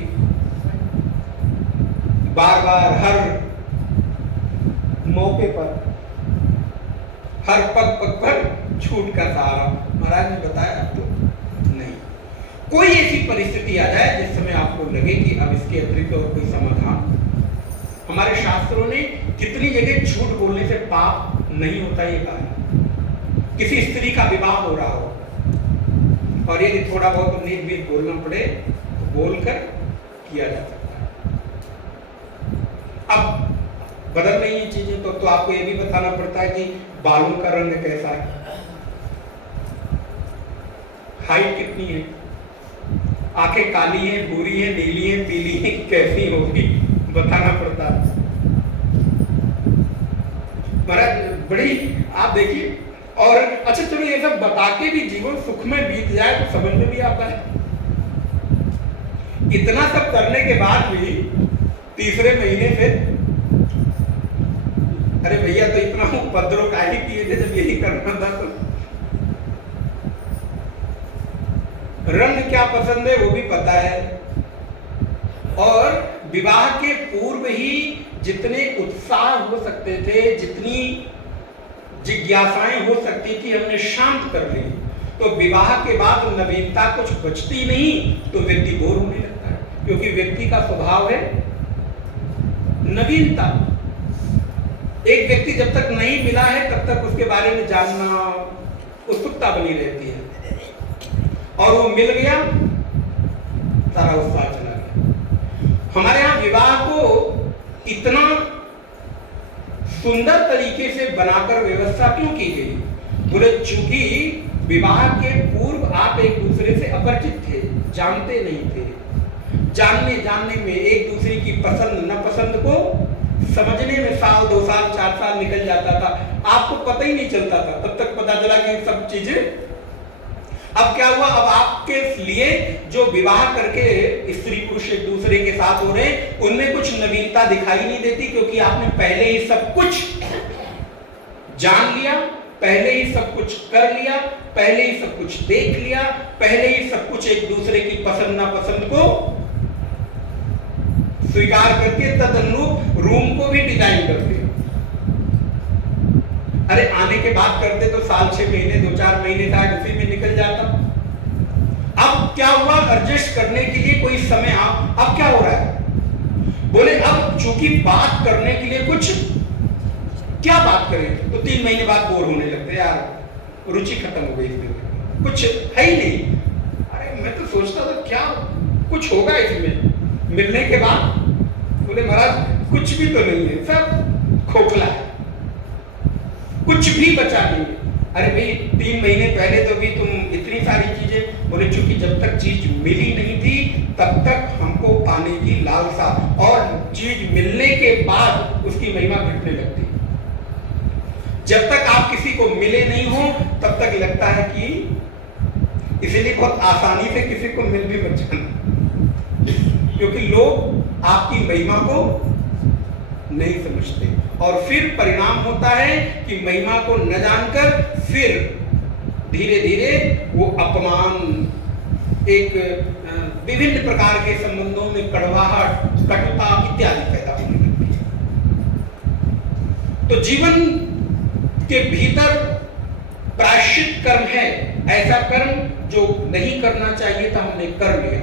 बार बार हर मौके पर हर पग पग पर छूट का सहारा। महाराज ने बताया तो नहीं, कोई ऐसी परिस्थिति आ जाए जिस समय आपको लगे कि अब इसके अतिरिक्त और कोई समाधान। हमारे शास्त्रों ने कितनी जगह झूठ बोलने से पाप नहीं होता ये कहा। किसी स्त्री का विवाह हो रहा हो और यदि थोड़ा बहुत नीक बीत बोलना पड़े तो बोलकर किया जा सकता है। अब बदल रही है चीजें तो आपको ये भी बताना पड़ता है कि बालों का रंग कैसा है, हाइट कितनी है, आंखें काली हैं, भूरी हैं, नीली हैं, पीली हैं, कैसी होगी बताना पड़ता है। महाराज बड़ी आप देखिए। और अच्छा चलो ये सब बता के भी जीवन सुख में बीत जाए तो समझ में भी आता है। इतना सब करने के बाद भी तीसरे महीने से अरे भैया तो इतना उपद्रव काहे किए थे जब यही करना था तो। रंग क्या पसंद है वो भी पता है। और विवाह के पूर्व ही जितने उत्साह हो सकते थे, जितनी जिज्ञासाएं हो सकती थी, हमने शांत कर ली। तो विवाह के बाद नवीनता कुछ बचती नहीं तो व्यक्ति बोर होने लगता है, क्योंकि व्यक्ति का स्वभाव है नवीनता। एक व्यक्ति जब तक नहीं मिला है तब तक उसके बारे में जानना उत्सुकता बनी रहती है, और वो मिल गया सारा उत्साह चला गया। हमारे यहाँ विवाह को इतना सुंदर तरीके से बनाकर व्यवस्था क्यों की गई? बोले चूंकि विवाह के पूर्व आप एक दूसरे से अपरिचित थे, जानते नहीं थे। जानने में एक दूसरे की पसंद न पसंद को समझने में साल, 2 साल, 4 साल निकल जाता था, आपको पता ही नहीं चलता था। तब तक पता चला कि सब चीजें। अब क्या हुआ? अब आपके लिए जो विवाह करके स्त्री पुरुष एक दूसरे के साथ हो रहे हैं उनमें कुछ नवीनता दिखाई नहीं देती, क्योंकि आपने पहले ही सब कुछ जान लिया, पहले ही सब कुछ कर लिया, पहले ही सब कुछ देख लिया, पहले ही सब कुछ एक दूसरे की पसंद नापसंद को स्वीकार करके तदनुरूप रूम को भी डिजाइन करते। अरे आने के बाद करते तो साल 6 महीने 2-4 महीने तक उसी में निकल जाता। अब क्या हुआ? एडजस्ट करने के लिए कोई समय अब क्या हो रहा है? बोले अब चूंकि बात करने के लिए कुछ क्या बात करें, तो 3 महीने बाद बोर होने लगते यार, रुचि खत्म हो गई इसमें, कुछ है ही नहीं। अरे मैं तो सोचता था क्या कुछ होगा इसमें, मिलने के बाद बोले महाराज कुछ भी तो नहीं है, सब खोखला है, कुछ भी बचा नहीं। अरे भाई 3 महीने पहले तो भी तुम इतनी सारी चीजें। बोले चूंकि जब तक चीज मिली नहीं थी तब तक हमको पाने की लालसा, और चीज मिलने के बाद उसकी महिमा घटने लगती। जब तक आप किसी को मिले नहीं हो तब तक लगता है कि, इसीलिए बहुत आसानी से किसी को मिल भी मत जाना, क्योंकि लोग आपकी महिमा को नहीं समझते। और फिर परिणाम होता है कि महिमा को न जानकर फिर धीरे धीरे वो अपमान, एक विभिन्न प्रकार के संबंधों में कड़वाहट, कटुता इत्यादि पैदा होने लगती है। तो जीवन के भीतर प्रायश्चित कर्म है, ऐसा कर्म जो नहीं करना चाहिए था हमने कर लिया।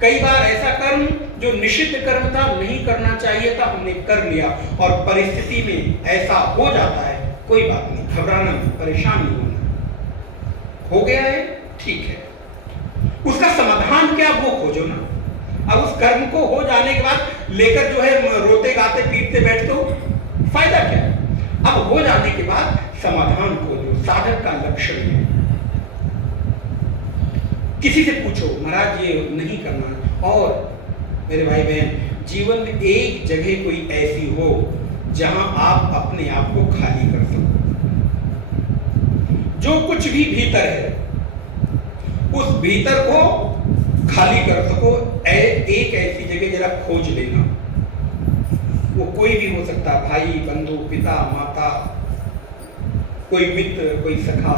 कई बार ऐसा कर्म जो निषिद्ध कर्म था, नहीं करना चाहिए था, हमने कर लिया। और परिस्थिति में ऐसा हो जाता है, कोई बात नहीं, घबराना नहीं, परेशान नहीं होना। हो गया है, ठीक है, उसका समाधान क्या वो खोजो ना। अब उस कर्म को हो जाने के बाद लेकर जो है रोते गाते पीटते बैठते हो, फायदा क्या? अब हो जाने के बाद समाधान खोजो, साधक का लक्ष्य है। किसी से पूछो महाराज ये नहीं करना, और मेरे भाई बहन, जीवन में एक जगह कोई ऐसी हो जहां आप अपने आप को खाली कर सको। जो कुछ भी भीतर है उस भीतर को खाली कर सको। एक ऐसी जगह जरा खोज लेना। वो कोई भी हो सकता है, भाई, बंधु, पिता, माता, कोई मित्र, कोई सखा,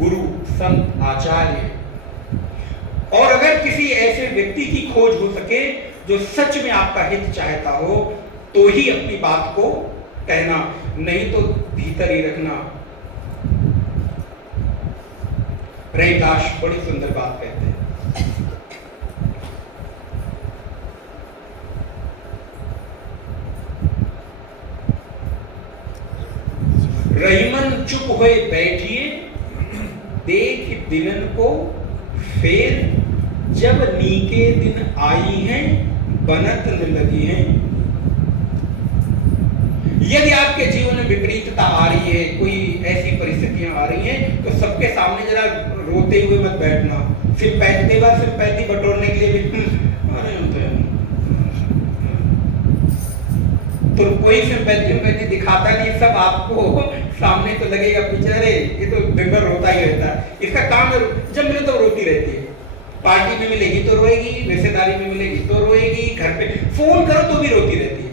गुरु, संत, आचार्य। और अगर किसी ऐसे व्यक्ति की खोज हो सके जो सच में आपका हित चाहता हो, तो ही अपनी बात को कहना, नहीं तो भीतर ही रखना। रविदास बड़ी सुंदर बात कहते हैं। रहीमन चुप हुए बैठिए, देख दिनन को फेर, जब नीके दिन आई हैं बनत न लगी हैं। यदि आपके जीवन में विपरीतता आ रही है, कोई ऐसी परिस्थितियां आ रही हैं, तो सबके सामने जरा रोते हुए मत बैठना। सिंपैथी बटोरने के लिए भी तो कोई सिंपैथी दिखाता नहीं, सब आपको सामने तो लगेगा पीछे, अरे ये तो दिन भर रोता ही रहता है, इसका काम है। जब मिले तो रोती रहती है, पार्टी में मिलेगी तो रोएगी, रिश्तेदारी में मिलेगी तो रोएगी, घर पे फोन करो तो भी रोती रहती है।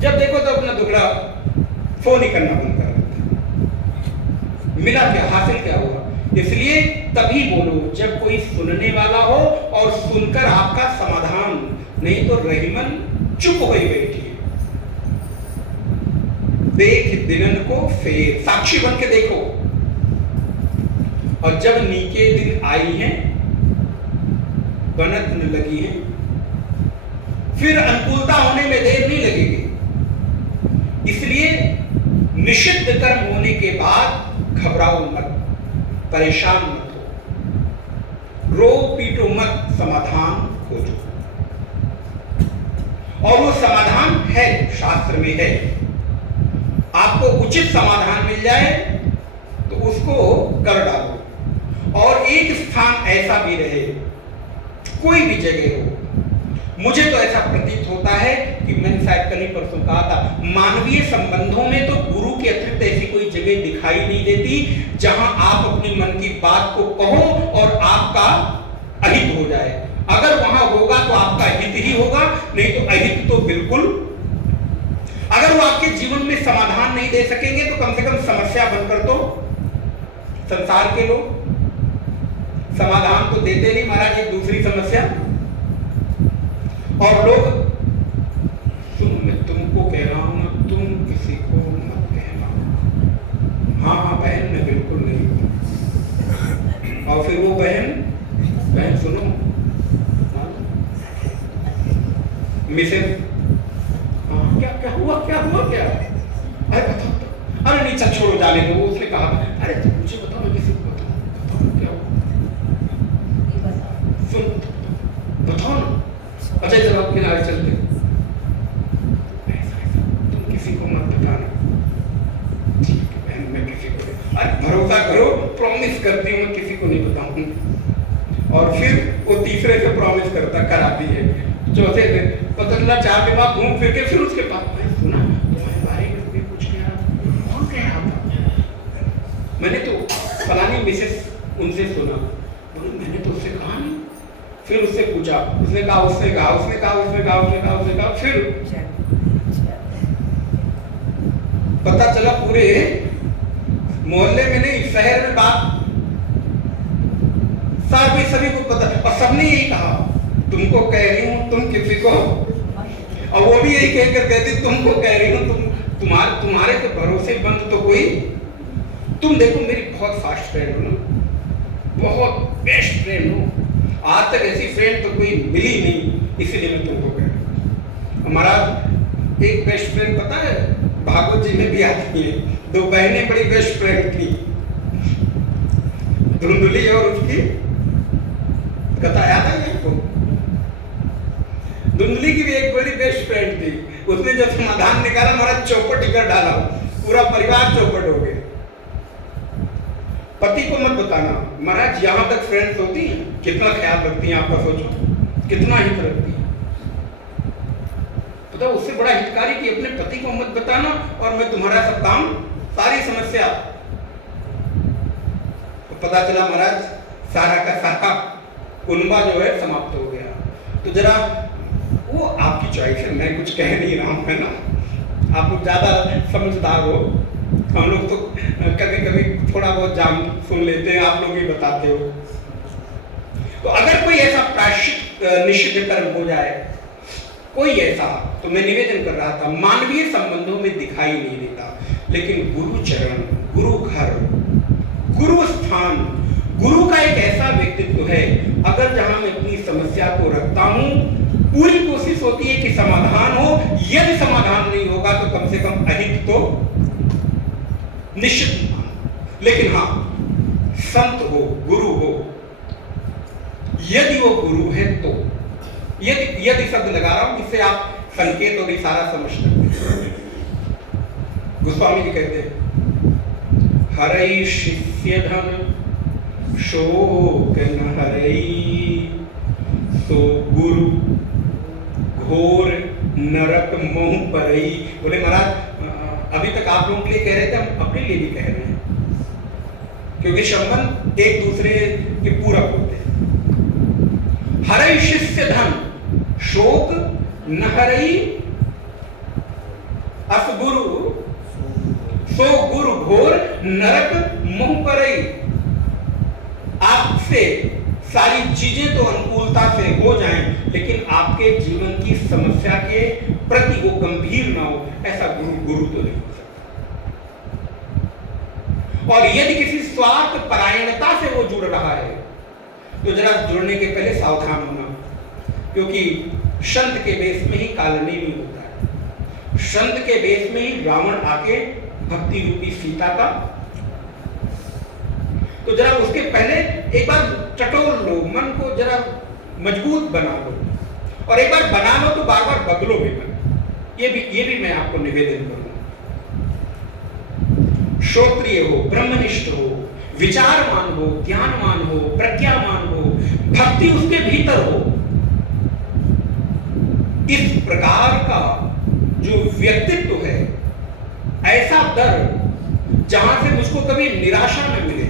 जब देखो तो अपना दुखड़ा फोन ही करना बंद कर देता है। मिला क्या, हासिल क्या हुआ? इसलिए तभी बोलो जब कोई सुनने वाला हो और सुनकर आपका समाधान, नहीं तो रहीमन चुप हो बैठी है। देख दिनन को फेर, साक्षी बन के देखो। और जब नीके दिन आई हैं बनत न लगी हैं, फिर अनुकूलता होने में देर नहीं लगेगी। इसलिए निषिद्ध कर्म होने के बाद घबराओ मत, परेशान मत हो, रो पीटो मत, समाधान खोजो। और वो समाधान है, शास्त्र में है। आपको उचित समाधान मिल जाए तो उसको कर डालो। और एक स्थान ऐसा भी रहे, कोई भी जगह हो, मुझे तो ऐसा प्रतीत होता है कि मैंने शायद कल ही परसों कहा था, मानवीय संबंधों में तो गुरु के अतिरिक्त ऐसी कोई जगह दिखाई नहीं देती जहां आप अपनी मन की बात को कहो और आपका अहित हो जाए। अगर वहां होगा तो आपका हित ही होगा, नहीं तो अहित तो बिल्कुल। अगर वो आपके जीवन में समाधान नहीं दे सकेंगे तो कम से कम समस्या बनकर तो, संसार के लोग समाधान तो देते नहीं महाराज, एक दूसरी समस्या। और लोग, मैं तुमको कह रहा हूं ना, तुम किसी को मत कहना। हाँ हाँ बहन, मैं बिल्कुल नहीं। और फिर वो बहन सुनो, मिसेस, क्या हुआ? अरे बताओ, अरे नहीं चल छोड़ो, जाने दो। उसने कहा, अरे तुम मुझे बताओ, मैं किसी को बताओ क्या हुआ? सुन, बताओ ना। अच्छा चलो किनारे चलते, तुम किसी को मत बताना। ठीक है बहन, मैं किसी को, अरे भरोसा करो, प्रॉमिस करती हूँ मैं किसी को नहीं बताऊंगी। और फिर वो तीसरे से प्रॉमिस कराती है, चौथे से पता चला 4 के बाद घूम फिर के फिर उसके पास, सुना तुम्हारे बारे में कोई कुछ कह रहा था। कौन कह रहा था? मैंने तो फलानी मिसेस उनसे सुना। बोले मैंने तो उससे कहा नहीं। फिर उससे पूछा, उसने कहा, फिर पता चला पूरे मोहल्ले में नहीं, शहर में बात सभी को पता, और सबने यही कहा, तुमको कह रही हूं तुम किसी को, और वो भी यही कहकर कहती, तुमको कह रही हूं तुम्हारे तो भरोसेमंद तो कोई। तुम देखो मेरी बहुत फास्ट फ्रेंड हो ना, बहुत बेस्ट फ्रेंड हो, आज तक ऐसी फ्रेंड तो कोई मिली नहीं, इसलिए मैं तुमको कह रहा हूं। हमारा एक बेस्ट फ्रेंड पता है, भागवत जी में भी आती है, 2 बहनें बड़ी बेस्ट फ्रेंड थी, धुंधली और उसकी कथा याद है आपको? धुंधली की भी एक बड़ी बेस्ट फ्रेंड थी। उसने जब समाधान निकाला, हमारा चौपट कर डाला, पूरा परिवार चौपट हो गया। पति को मत बताना। महाराज यहाँ तक फ्रेंड्स होती हैं, कितना ख्याल रखती हैं आपका, सोचो कितना हित रखती हैं। तो उससे बड़ा हितकारी कि अपने पति को मत बताना और मैं तुम्हारा सब काम, सारी समस्या। तो पता चला महाराज सारा का सारा कुनबा जो है समाप्त हो गया। तो जरा वो आपकी चॉइस है, मैं कुछ कह नहीं रहा हूं, है ना। आप लोग ज्यादा समझदार हो, हम लोग तो कभी कभी थोड़ा बहुत जान सुन लेते हैं, आप लोग ही बताते हो। तो अगर कोई ऐसा प्रायश्चित निषिद्ध कर्म हो जाए, कोई ऐसा, तो मैं निवेदन कर रहा था, मानवीय संबंधों में दिखाई नहीं देता, लेकिन गुरु चरण, गुरु घर, गुरु स्थान, गुरु का एक ऐसा व्यक्तित्व है, अगर जहां मैं अपनी समस्या को रखता हूं, पूरी कोशिश होती है कि समाधान हो। यदि समाधान नहीं होगा तो कम से कम अहित तो निश्चित मानो। लेकिन हाँ, संत हो, गुरु हो, यदि वो गुरु है तो, यदि शब्द लगा रहा हूं, इससे आप संकेत और इशारा समझ सकते हैं। गोस्वामी जी कहते हैं, हरई शिष्य धन शोक न हरई, सो गुरु घोर नरक मोह परई। बोले महाराज अभी तक आप लोगों के लिए कह रहे थे, हम अपने लिए भी कह रहे हैं, क्योंकि संबंध एक दूसरे के पूरक होते हैं। हरई शिष्य धन शोक न हरई, अस गुरु सो गुरु घोर नरक मोह परई। आपसे सारी चीजें तो अनुकूलता से हो जाएं, लेकिन आपके जीवन की समस्या के प्रति वो गंभीर ना हो, ऐसा गुरु तो नहीं हो सकता। और यदि किसी स्वार्थ परायणता से वो जुड़ रहा है, तो जरा जुड़ने के पहले सावधान होना, क्योंकि संत के वेश में ही कालनी नहीं होता है। संत के वेश में ही रावण आके भक्ति रूपी सीता का, तो जरा उसके पहले एक बार टटोल लो, मन को जरा मजबूत बना लो, और एक बार बना लो तो बार बार बदलो भी मत। ये भी मैं आपको निवेदन करूंगा। श्रोत्रिय हो, ब्रह्मनिष्ठ हो, विचारमान हो, ज्ञानमान हो, प्रज्ञामान हो, भक्ति उसके भीतर हो। इस प्रकार का जो व्यक्तित्व है, ऐसा दर जहां से मुझको कभी निराशा न मिले,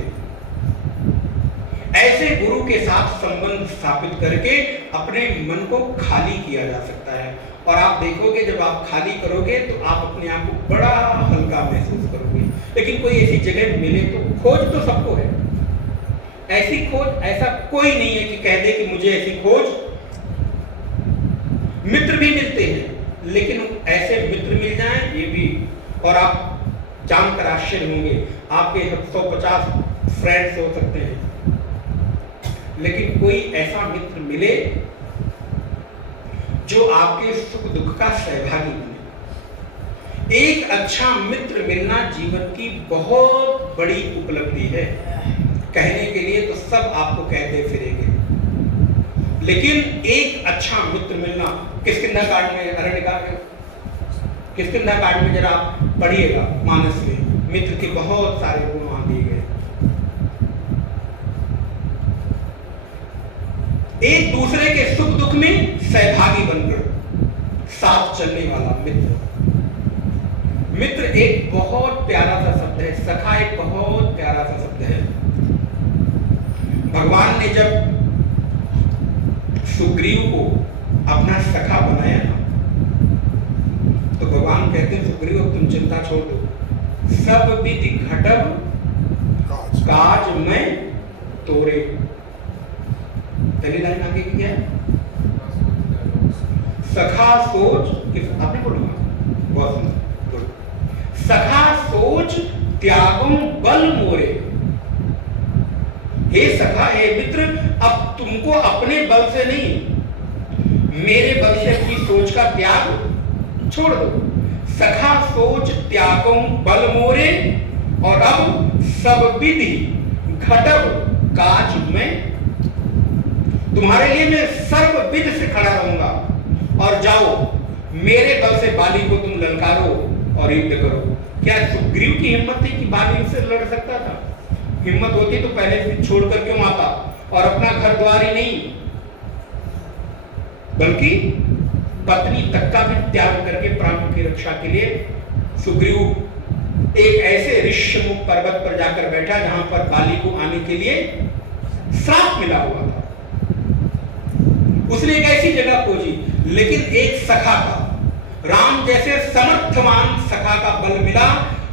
ऐसे गुरु के साथ संबंध स्थापित करके अपने मन को खाली किया जा सकता है। और आप देखोगे जब आप खाली करोगे तो आप अपने आप को बड़ा हल्का महसूस करोगे। लेकिन कोई ऐसी जगह मिले तो, खोज तो सबको है, ऐसी खोज ऐसा कोई नहीं है कि कह दे कि मुझे ऐसी खोज। मित्र भी मिलते हैं, लेकिन ऐसे मित्र मिल जाएं ये भी, और आप जानकर आश्चर्य होंगे, आपके 150 फ्रेंड्स हो सकते हैं, लेकिन कोई ऐसा मित्र मिले जो आपके सुख दुख का सहभागी बने। एक अच्छा मित्र मिलना जीवन की बहुत बड़ी उपलब्धि है। कहने के लिए तो सब आपको कहते फिरेंगे, लेकिन एक अच्छा मित्र मिलना, किष्किंधा कांड में, अरण्यकांड में, किष्किंधा कांड में जरा आप पढ़िएगा, मानस में मित्र के बहुत सारे गुण वहां दिए गए। एक दूसरे के सुख दुख में सहभागी बनकर साथ चलने वाला मित्र। मित्र एक बहुत प्यारा सा शब्द है, सखा एक बहुत प्यारा सा शब्द है। भगवान ने जब सुग्रीव को अपना सखा बनाया ना, तो भगवान कहते हैं सुग्रीव तुम चिंता छोड़ दो, सब विधि घटब काज में तोरे। पहली लाइन आगे की क्या है? सखा सोच, आपने बोला बहुत सुंदर, सखा सोच त्यागम बल मोरे। हे सखा, हे मित्र, अब तुमको अपने बल से नहीं, मेरे बल से अपनी सोच का त्याग छोड़ दो। सखा सोच त्यागम बल मोरे, और अब सब विधि घटब काज में। तुम्हारे लिए मैं सर्वविध से खड़ा रहूंगा, और जाओ मेरे बल से बाली को तुम ललकारो और युद्ध करो। क्या सुग्रीव की हिम्मत थी कि बाली उससे लड़ सकता था? हिम्मत होती तो पहले छोड़कर क्यों आता, और अपना घर द्वार ही नहीं बल्कि पत्नी तक का भी त्याग करके प्राणों की रक्षा के लिए सुग्रीव एक ऐसे ऋष्यमुख पर्वत पर जाकर बैठा जहां पर बाली को आने के लिए श्राप मिला हुआ था। उसने एक ऐसी जगह खोजी, लेकिन एक सखा का, राम जैसे समर्थवान सखा का बल मिला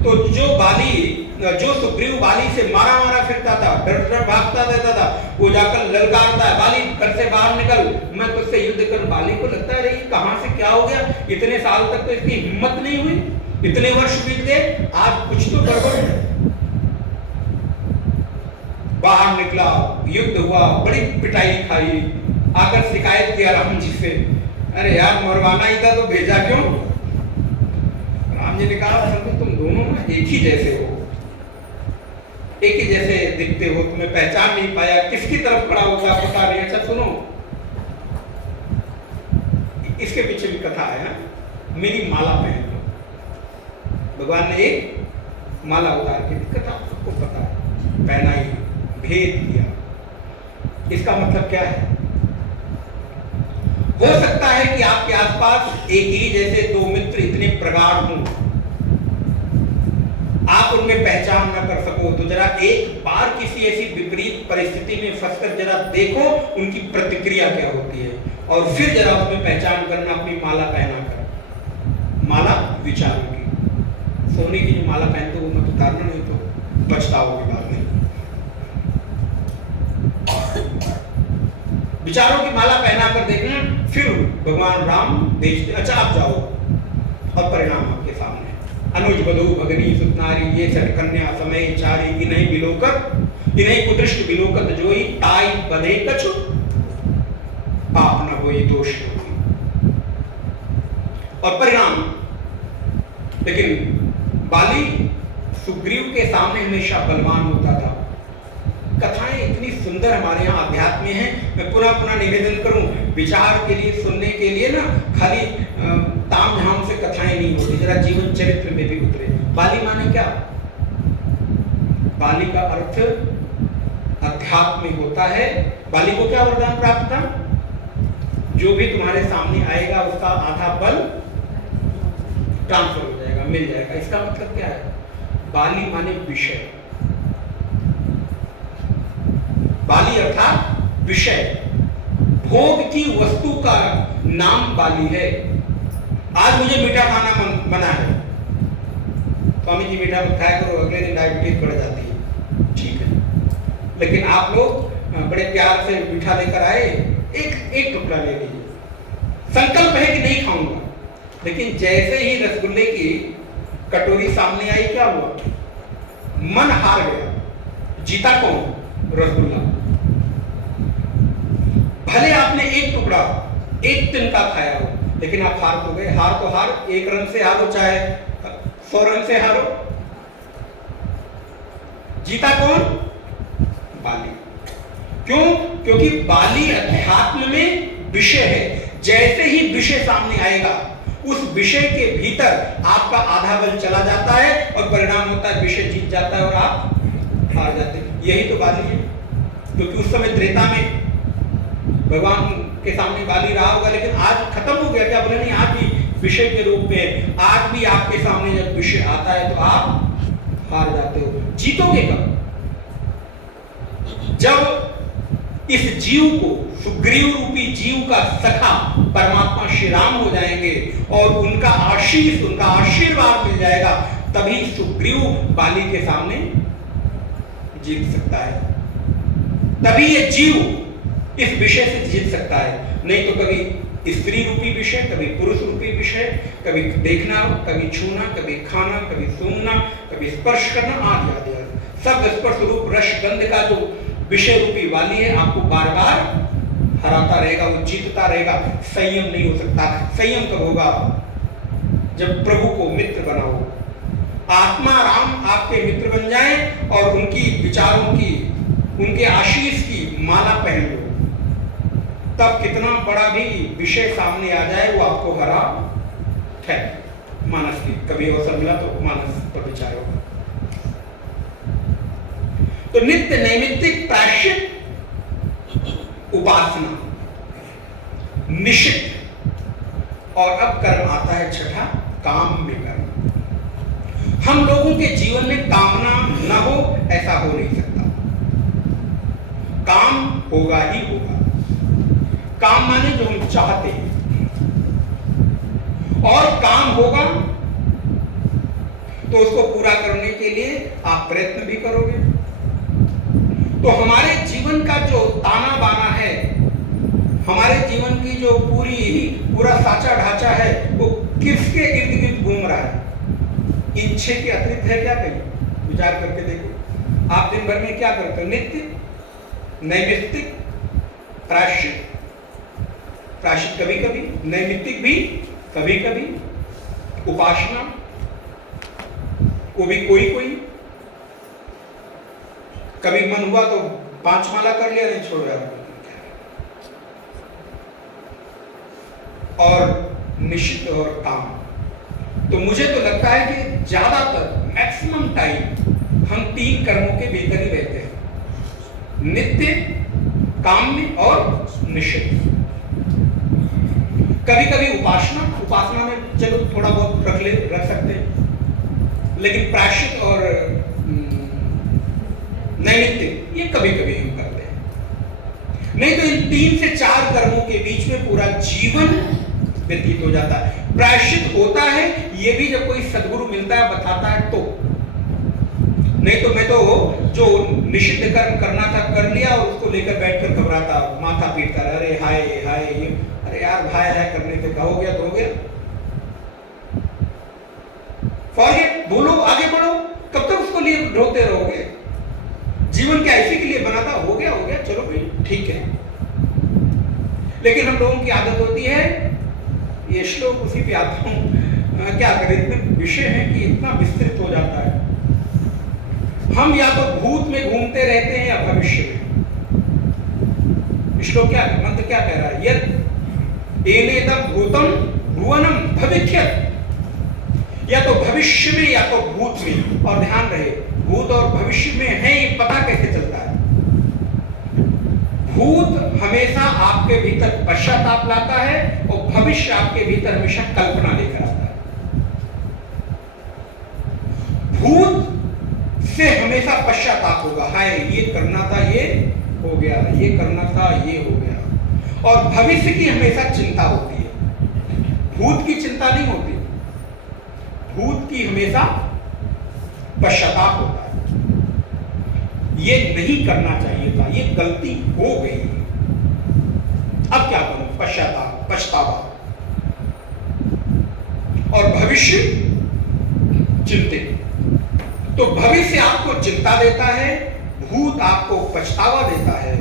तो जो सुग्रीव बाली से मारा मारा फिरता था, डर डर भागता रहता था, वो जाकर ललकारता है, बाली घर से बाहर निकल, मैं तुझसे युद्ध कर। बाली को लगता है ये कहां से क्या हो गया, इतने साल तक तो इसकी हिम्मत नहीं हुई, इतने वर्ष बीत गए, आज कुछ तो गड़बड़ है। बाहर निकला, युद्ध हुआ, बड़ी पिटाई खाई, आकर शिकायत किया राम जी से, अरे यार मरवाना ही था तो भेजा क्यों। राम जी ने कहा तुम दोनों ना एक ही जैसे हो, एक ही जैसे दिखते हो, तुम्हें पहचान नहीं पाया, किसकी तरफ खड़ा होगा पता नहीं। अच्छा सुनो, इसके पीछे भी कथा है ना, मेरी माला पहन लो। भगवान ने एक माला उतार के, कथा सबको पता है, पहनाई, भेद दिया। इसका मतलब क्या है? हो सकता है कि आपके आसपास एक ही जैसे दो मित्र इतने प्रगाढ़ हों, आप उनमें पहचान न कर सको, तो जरा एक बार किसी ऐसी विपरीत परिस्थिति में फंसकर जरा देखो उनकी प्रतिक्रिया क्या होती है, और फिर जरा उसमें पहचान करना अपनी माला पहना कर। माला विचारों की, सोने की जो माला पहनते हो वो मत उतारना, नहीं तो पछताओगे बाद में। विचारों की माला पहना कर देखना, फिर भगवान राम भेजते, अच्छा आप जाओ, और परिणाम आपके सामने। अनुज बधू भगनी सुतनारी ये सट कन्या समय चारी, इन्हीं बिलोकत इन्हीं कुदृष्ट बिलोकत जोई, ताई बधे कछु पाप न होई दोष होई। और परिणाम, लेकिन बाली सुग्रीव के सामने हमेशा बलवान होता था। कथाएं इतनी सुंदर हमारे यहाँ अध्यात्म में हैं, मैं पुनः पुनः निवेदन करूं, विचार के लिए, सुनने के लिए ना, खाली ताम झाम से कथाएं नहीं होती, जरा जीवन चरित्र में भी उतरे। बाली माने क्या? बाली का अर्थ अध्यात्म में होता है। बाली को क्या वरदान प्राप्त था? जो भी तुम्हारे सामने आएगा उसका आधा बल ट्रांसफर हो जाएगा, मिल जाएगा। इसका मतलब क्या है? बाली माने विषय, बाली अर्थात विषय, भोग की वस्तु का नाम बाली है। आज मुझे मीठा खाना मना है, स्वामी जी मीठा मत खाया करो, अगले दिन डायबिटीज बढ़ जाती है, ठीक है, लेकिन आप लोग बड़े प्यार से मीठा लेकर आए, एक टुकड़ा ले लीजिए, संकल्प है कि नहीं खाऊंगा, लेकिन जैसे ही रसगुल्ले की कटोरी सामने आई, क्या हुआ? मन हार गया। जीता कौन? रसगुल्ला। भले आपने एक टुकड़ा, एक तिनका खाया हो, लेकिन आप हार तो गए। हार तो हार, एक रन से हारो चाहे 100 रन से हारो, जीता कौन? बाली। क्यों? क्योंकि बाली अध्यात्म में विषय है। जैसे ही विषय सामने आएगा, उस विषय के भीतर आपका आधा बल चला जाता है और परिणाम होता है विषय जीत जाता है और आप हार जाते हैं। यही तो बाली है। क्योंकि उस समय त्रेता में भगवान के सामने बाली रहा होगा, लेकिन आज खत्म हो गया। क्या बोले? नहीं, आज भी विषय के रूप में, आज भी आपके सामने जब विषय आता है तो आप हार जाते हो। जीतोगे कब? जब इस जीव को, सुग्रीव रूपी जीव का सखा परमात्मा श्री राम हो जाएंगे और उनका आशीष, उनका आशीर्वाद मिल जाएगा, तभी सुग्रीव बाली के सामने जीत सकता है। तभी ये जीव इस विषय से जीत सकता है। नहीं तो कभी स्त्री रूपी विषय, कभी पुरुष रूपी विषय, कभी देखना, कभी छूना, कभी खाना, कभी सूंघना, कभी स्पर्श करना, आदि आदि आदि। सब स्पर्श रूप रस गंध का जो विषय रूपी वाली है, आपको बार बार हराता रहेगा, वो जीतता रहेगा। संयम नहीं हो सकता। संयम कब होगा? जब प्रभु को मित्र बनाओ, आत्मा राम आपके मित्र बन जाए और उनकी विचारों की, उनके आशीष की माला पहन लो, तब कितना बड़ा भी विषय सामने आ जाए वो आपको हरा है। मानस की कभी अवसर मिला तो मानस पर विचार होगा। तो नित्य नैमित्तिक प्रायश्चित, उपासना, निषिद्ध, और अब कर्म आता है छठा, काम में कर्म। हम लोगों के जीवन में कामना न हो ऐसा हो नहीं सकता। काम होगा ही होगा। काम माने जो हम चाहते हैं, और काम होगा तो उसको पूरा करने के लिए आप प्रयत्न भी करोगे। तो हमारे जीवन का जो ताना बाना है, हमारे जीवन की जो पूरा साचा ढांचा है, वो किसके इर्द गिर्द घूम रहा है? इन छह के अतिरिक्त है क्या? कहीं विचार करके देखो। आप दिन भर में क्या करते हो? नित्य नैमित्तिक प्रायश्चित, प्रायश्चित कभी कभी, नैमित्तिक भी कभी कभी, उपासना वो भी कोई कोई, कभी मन हुआ तो 5 माला कर लिया, नहीं छोड़ यार। और निश्चित और काम, तो मुझे तो लगता है कि ज्यादातर मैक्सिमम टाइम हम 3 कर्मों के भीतर ही रहते हैं, नित्य, काम में और निश्चित। कभी कभी उपासना में चलो थोड़ा बहुत रख सकते हैं, लेकिन प्रायश्चित और नैमित्तिक ये कभी कभी हम करते हैं। नहीं तो इन 3 से 4 कर्मों के बीच में पूरा जीवन व्यतीत हो जाता है। प्रायश्चित होता है ये भी जब कोई सद्गुरु मिलता है, बताता है तो, नहीं तो मैं तो जो निषिद्ध कर्म करना था कर लिया और उसको लेकर बैठकर घबराता, माथा पीटता, अरे हाय हाय, अरे यार भाई है करने से हो गया तो हो गया, फॉरगेट, भूलो, आगे बढ़ो। कब तक उसको लिए रोते रहोगे? जीवन क्या इसी के लिए बना था? हो गया चलो भाई ठीक है। लेकिन हम लोगों की आदत होती है, ये श्लोक उसी पे आता हूं, क्या करें, इतने विषय हैं कि इतना विस्तृत हो जाता है। हम या तो भूत में घूमते रहते हैं या भविष्य में। श्लोक क्या मंत्र क्या कह रहा है? यद एनेदम भूतम भुवनम भविष्यत्, या तो भविष्य में या तो भूत में। और ध्यान रहे, भूत और भविष्य में है ये पता कैसे चलता है? भूत हमेशा आपके भीतर पश्चाताप लाता है और भविष्य आपके भीतर हमेशा कल्पना लेकर आता है। भूत से हमेशा पश्चाताप होगा, हाय ये करना था ये हो गया, ये करना था ये हो गया। और भविष्य की हमेशा चिंता होती है, भूत की चिंता नहीं होती। भूत की हमेशा पश्चाताप होता है, ये नहीं करना चाहिए था, ये गलती हो गई, अब क्या करूं? पश्चाताप, पछतावा। और भविष्य चिंतित। तो भविष्य आपको चिंता देता है, भूत आपको पछतावा देता है।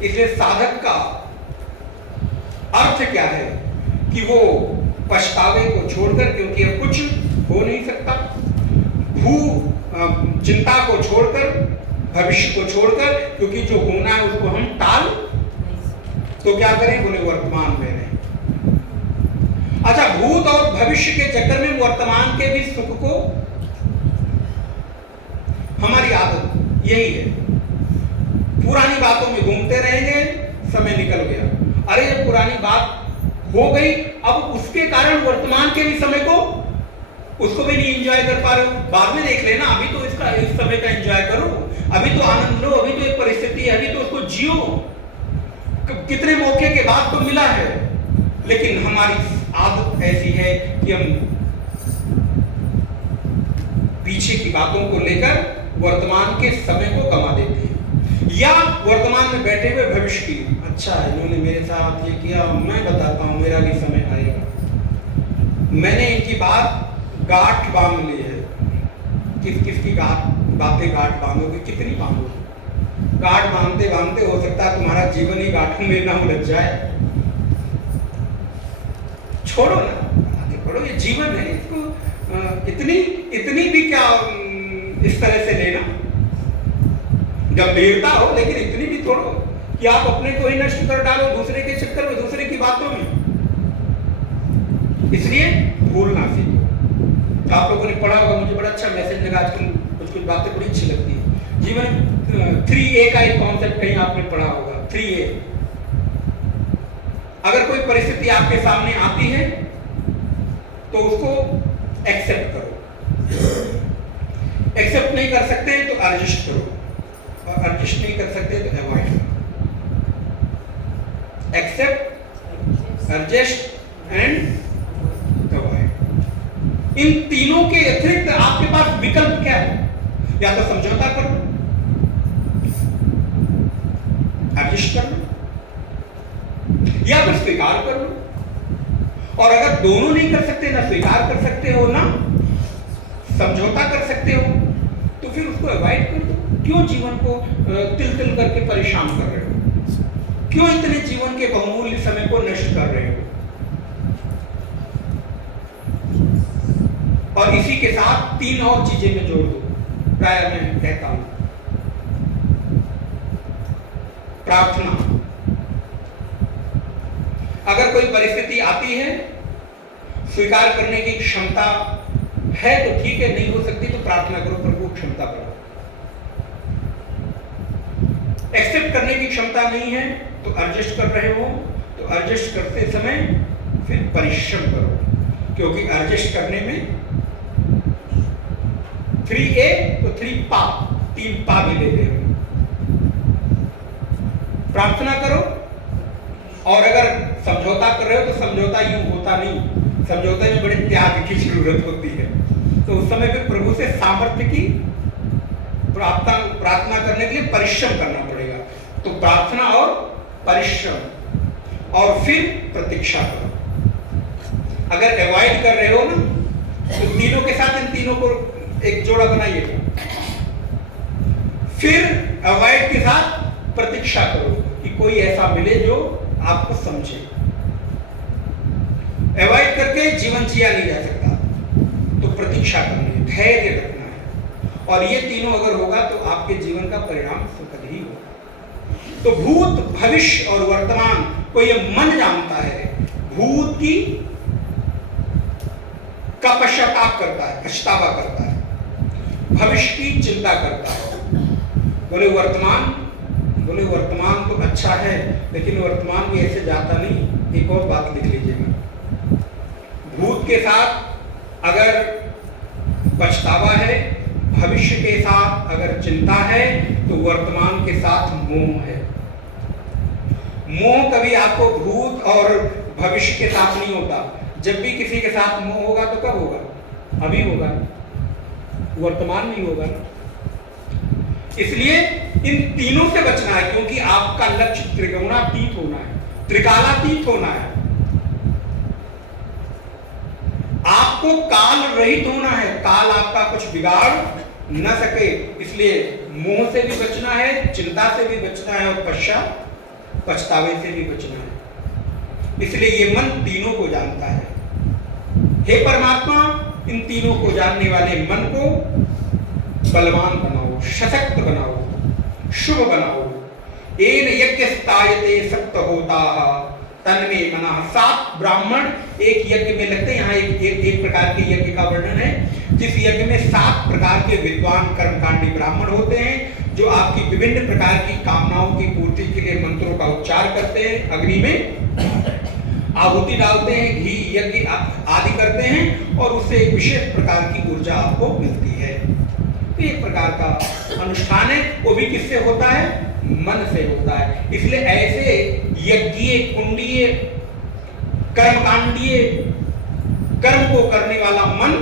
इसलिए साधक का अर्थ क्या है कि वो पछतावे को छोड़कर, क्योंकि अब कुछ हो नहीं सकता, चिंता को छोड़कर, भविष्य को छोड़कर, क्योंकि जो होना है उसको हम टाल, तो क्या करें? बोले वर्तमान में रहें। अच्छा, भूत और भविष्य के चक्कर में वर्तमान के भी सुख को, हमारी आदत यही है, पुरानी बातों में घूमते रहेंगे, समय निकल गया। अरे जब पुरानी बात हो गई, अब उसके कारण वर्तमान के भी समय को, उसको भी नहीं एंजॉय कर पा रहे हो, बाद में देख लेना, अभी तो इसका इस समय का एंजॉय करो, अभी तो आनंद लो, अभी तो एक परिस्थिति है, अभी तो उसको जियो। कितने मौके के बाद तो मिला है, लेकिन हमारी आदत ऐसी है कि हम पीछे की बातों को लेकर वर्तमान के समय को गंवा देते हैं, या वर्तमान में बैठे हुए भविष्य की, अच्छा इन्होंने मेरे साथ ये किया, मैं बताता हूं मेरा भी समय आएगा। मैंने इनकी बात गांठ बांध ली है। किस किस की बातें गांठ बांधोगे? कितनी बांधोगे? गांठ बांधते बांधते हो सकता है तुम्हारा जीवन ही गांठों में ना उलझ जाए। छोड़ो ना, आगे बढ़ो, ये जीवन है, इसको इतनी भी क्या इस तरह से लेना, गंभीरता हो, लेकिन इतनी भी छोड़ो कि आप अपने को ही नष्ट कर डालो दूसरे के चक्कर में, दूसरे की बातों में। इसलिए भूलना सीखो। आप लोगों ने पढ़ा होगा, मुझे बड़ा अच्छा मैसेज लगा, आजकल कुछ बातें बड़ी अच्छी लगती है। जीवन 3A का एक कॉन्सेप्ट कहीं आपने पढ़ा होगा, 3A। अगर कोई परिस्थिति आपके सामने आती है तो उसको एक्सेप्ट करो, एक्सेप्ट नहीं कर सकते तो एडजस्ट करो, और एडजस्ट नहीं कर सकते तो अवॉइड करो। Accept, adjust and avoid. इन तीनों के अतिरिक्त आपके पास विकल्प क्या है? या तो समझौता करो, एडजस्ट कर लो, या फिर स्वीकार कर लो। और अगर दोनों नहीं कर सकते, ना स्वीकार कर सकते हो ना समझौता कर सकते हो, तो फिर उसको अवॉइड कर दो। क्यों जीवन को तिल तिल करके परेशान कर रहे हो? क्यों इतने जीवन के बहुमूल्य समय को नष्ट कर रहे हो? और इसी के साथ 3 और चीजें मैं जोड़ दूं, प्राय मैं कहता हूं। प्रार्थना। अगर कोई परिस्थिति आती है, स्वीकार करने की क्षमता है तो ठीक है, नहीं हो सकती तो प्रार्थना करो, प्रभु क्षमता करो। एक्सेप्ट करने की क्षमता नहीं है तो एडजस्ट कर रहे हो, तो एडजस्ट करते समय फिर परिश्रम करो, क्योंकि एडजस्ट करने में 3A तो 3 पा भी ले रहे हो। प्रार्थना करो, और अगर समझौता कर रहे हो तो समझौता यूं होता नहीं, समझौते में बड़े त्याग की जरूरत होती है। तो उस समय पे प्रभु से सामर्थ्य की प्रार्थना करने के लिए परिश्रम करना पड़ेगा। तो प्रार्थना और परिश्रम, और फिर प्रतीक्षा करो। अगर अवॉइड कर रहे हो ना, तो तीनों के साथ इन तीनों को एक जोड़ा बनाइएगा। फिर अवॉइड के साथ प्रतीक्षा करो कि कोई ऐसा मिले जो आपको समझे। अवॉइड करके जीवन जिया नहीं जा सकता, तो प्रतीक्षा करनी है, धैर्य रखना है। और ये तीनों अगर होगा तो आपके जीवन का परिणाम सुखद ही होगा। तो भूत, भविष्य और वर्तमान को ये मन जानता है। भूत की का पश्चाताप करता है, पछतावा करता है। भविष्य की चिंता करता है। बोले वर्तमान तो अच्छा है, लेकिन वर्तमान भी ऐसे जाता नहीं। एक और बात लिख लीजिएगा, भूत के साथ अगर पछतावा है, भविष्य के साथ अगर चिंता है, तो वर्तमान के साथ मोह है। मोह कभी आपको भूत और भविष्य के साथ नहीं होता। जब भी किसी के साथ मोह होगा तो कब होगा? अभी होगा, वर्तमान में होगा। इसलिए इन तीनों से बचना है, क्योंकि आपका लक्ष्य त्रिकोणातीत होना है, त्रिकालातीत होना है। आपको काल रहित होना है, काल आपका कुछ बिगाड़ न सके। इसलिए मोह से भी बचना है, चिंता से भी बचना है, और पछतावे से भी बचना है। इसलिए ये मन तीनों को जानता है। हे परमात्मा, इन तीनों को जानने वाले मन को बलवान बनाओ, सशक्त बनाओ, शुभ बनाओ। एन यज्ञस्तायते सप्त होताः तन्मे मनः। 7 ब्राह्मण एक यज्ञ में लगते हैं। यहाँ एक प्रकार के यज्ञ का वर्णन है, जिस यज्ञ में 7 प्रकार के विद्वान कर्मकांडी ब्राह्मण होते हैं, जो आपकी विभिन्न प्रकार की कामनाओं की पूर्ति के लिए मंत्रों का उच्चार करते हैं, अग्नि में आहुति डालते हैं, घी यज्ञ आदि करते हैं, और उससे एक विशेष प्रकार की ऊर्जा आपको मिलती है। तो एक प्रकार का अनुष्ठान है, वो भी किससे होता है? मन से होता है। इसलिए ऐसे यज्ञीय, कुंडीय, कर्मकांडीय कर्म को करने वाला मन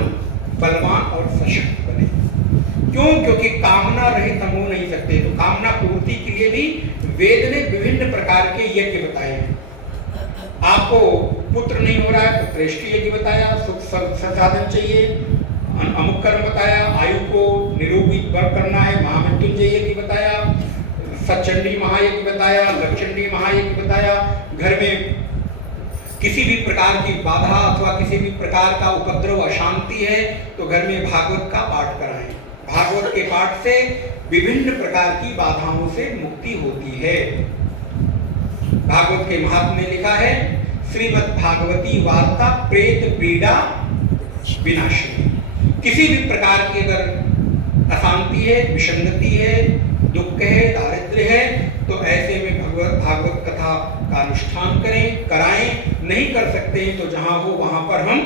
बलवान और सशक्त बने। क्यों? क्योंकि कामना रहित हम हो नहीं सकते। तो कामना पूर्ति के लिए भी वेद ने विभिन्न प्रकार के यज्ञ बताए हैं। आपको पुत्र नहीं हो रहा है तो श्रेष्ठ यज्ञ बताया, सुख संसाधन चाहिए, अमुक कर्म बताया, आयु को निरोगी करना है, महामृत्युंजय यज्ञ बताया, सचंडी महायज्ञ बताया, लक्षंडी महायज्ञ बताया। घर में किसी भी प्रकार की बाधा अथवा किसी भी प्रकार का उपद्रव, अशांति है तो घर में भागवत का पाठ कराएं। भागवत के पाठ से विभिन्न प्रकार की बाधाओं से मुक्ति होती है। भागवत के महात्म्य में लिखा है, श्रीमद् भागवती वार्ता प्रेत पीड़ा विनाशिनी। किसी भी प्रकार की अगर अशांति है, विसंगति है, दुख है, दारिद्र्य है, तो ऐसे में भागवत कथा का अनुष्ठान करें, कराएं। नहीं कर सकते हैं तो जहां हो वहां पर हम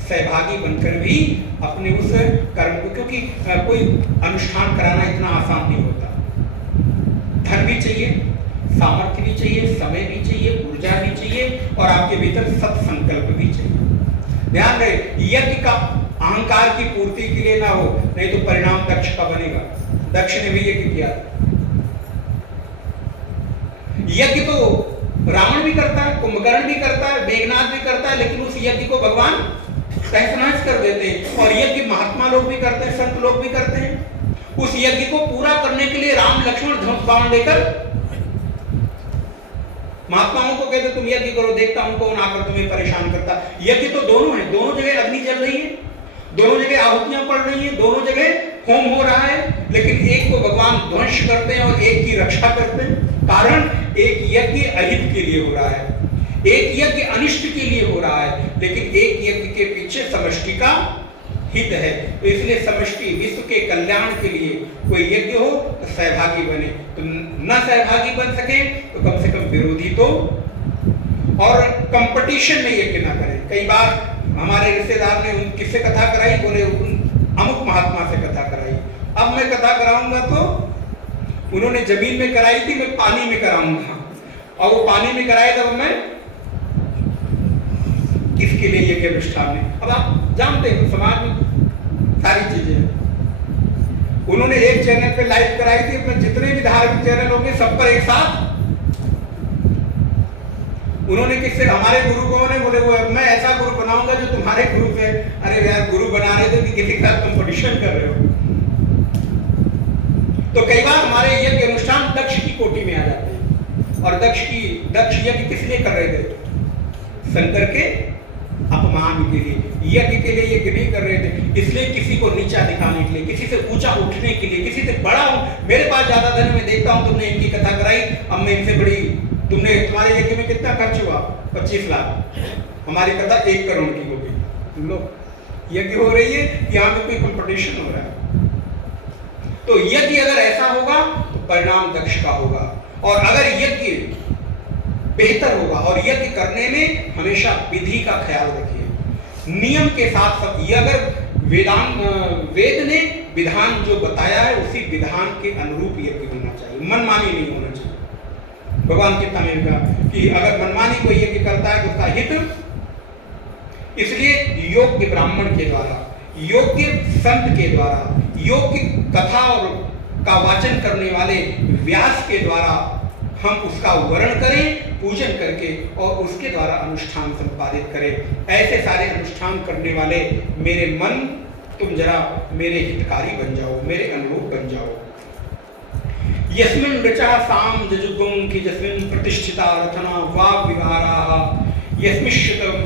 सहभागी बनकर भी अपने उस कर्म को, क्योंकि कोई अनुष्ठान कराना इतना आसान नहीं होता। धन भी चाहिए, सामर्थ्य भी चाहिए, समय भी चाहिए, ऊर्जा भी चाहिए और आपके भीतर सत्संकल्प भी चाहिए। ध्यान रहे, यज्ञ का अहंकार की पूर्ति के लिए ना हो, नहीं तो परिणाम दक्ष का बनेगा। दक्ष ने भी यज्ञ किया। यज्ञ तो रावण भी करता है, कुंभकर्ण भी करता है, मेघनाथ भी करता है, लेकिन उस यज्ञ को भगवान तहस-नहस कर देते हैं। और यज्ञ महात्मा लोग भी करते हैं, संत लोग भी करते हैं। उस यज्ञ को पूरा करने के लिए राम लक्ष्मण धनुष बाण लेकर महात्माओं को कहते तुम यज्ञ करो, देखता हूं कौन आकर तुम्हें परेशान करता। यज्ञ तो दोनों है, दोनों जगह अग्नि जल रही है, दोनों जगह आहुतियां पड़ रही हैं, दोनों जगह होम हो रहा है, लेकिन एक को भगवान ध्वंस करते हैं और एक की रक्षा करते हैं। कारण एक यज्ञ अहित के लिए हो रहा है, एक यज्ञ अनिष्ट के लिए हो रहा है, लेकिन एक यज्ञ के पीछे समष्टि का हित है। तो इसलिए समष्टि विश्व के कल्याण के लिए कोई यज्ञ हो तो सहभागी बने, तो न सहभागी बन सके तो कम से कम विरोधी तो, और कंपटीशन में यज्ञ ना करें। कई बार हमारे रिश्तेदार ने किससे कथा कराई, बोले अमुक महात्मा से कथा कराई। अब मैं कथा कराऊंगा तो उन्होंने जमीन में कराई थी, मैं पानी में कराऊंगा, और वो पानी में कराए तब मैं किसके लिए यज्ञ अनुष्ठान में। अब आप जानते हैं समाज में सारी चीजें। उन्होंने एक चैनल पे लाइव कराई थी, अपने जितने भी धार्मिक चैनल होंगे सब पर एक साथ। उन्होंने किससे, हमारे गुरु को ने बोले वो मैं ऐसा गुरु बनाऊंगा जो तुम्हारे गुरु से। अरे यार, गुरु बना रहे थे कि किसी के साथ कंपटीशन कर रहे हो। तो कई बार हमारे यज्ञ अनुष्ठान दक्ष की कोटि में आ जाते हैं। और दक्ष यज्ञ किस लिए कर रहे थे? शंकर के अपमान के लिए, यज्ञ के लिए यज्ञ नहीं कर रहे थे। इसलिए किसी को नीचा दिखाने के लिए, किसी से ऊंचा उठने के लिए, किसी से बड़ा हूं, मेरे पास ज्यादा धन, मैं देखता हूं तुमने इनकी कथा कराई, अब मैं इनसे बड़ी, तुमने तुम्हारे यज्ञ में कितना खर्च हुआ? 25 लाख, हमारी कथा 1 करोड़ की होगी। लो, यज्ञ हो रही है, यहाँ पे कोई कंपटीशन हो रहा है। तो यज्ञ अगर ऐसा होगा तो परिणाम दक्ष का होगा। और अगर यज्ञ बेहतर होगा, और यज्ञ करने में हमेशा विधि का ख्याल रखिए, नियम के साथ सब। ये अगर वेद ने विधान जो बताया है उसी विधान के अनुरूप यज्ञ होना चाहिए, मनमानी नहीं होना चाहिए। भगवान कितना ने कहा कि अगर मनमानी कोई यज्ञ करता है तो उसका हित, इसलिए योग्य ब्राह्मण के द्वारा, योग्य संत के द्वारा, योग्य कथा और का वाचन करने वाले व्यास के द्वारा हम उसका वर्ण करें, पूजन करके, और उसके द्वारा अनुष्ठान संपादित करें। ऐसे सारे अनुष्ठान करने वाले मेरे मन, तुम जरा मेरे हितकारी बन जाओ, मेरे अनुरूप बन जाओ। यस्मिन् ऋचा साम जजुगुं की जस्मिन् प्रतिष्ठिता रथना वाग विहारा यस्मिश्चितम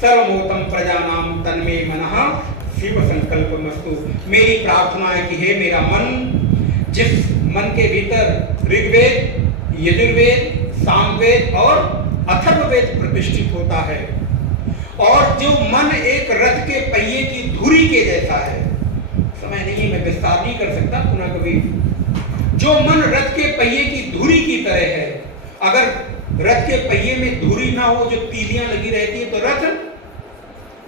सर्वमोतम प्रजानाम तन्मे मनः शिव संकल्पमस्तु। मेरी प्रार्थना है कि हे मेरा मन, जिस मन के भीतर ऋग्वेद, यजुर्वेद, सामवेद और अथर्ववेद प्रतिष्ठित होता है, और जो मन एक रथ के पहिए की धुरी के जैसा है, समय नहीं मैं विस्तार नहीं कर सकता पुनः कभी, जो मन रथ के पहिए की धुरी की तरह है, अगर रथ के पहिए में धुरी ना हो, जो तीलियां लगी रहती है, तो रथ,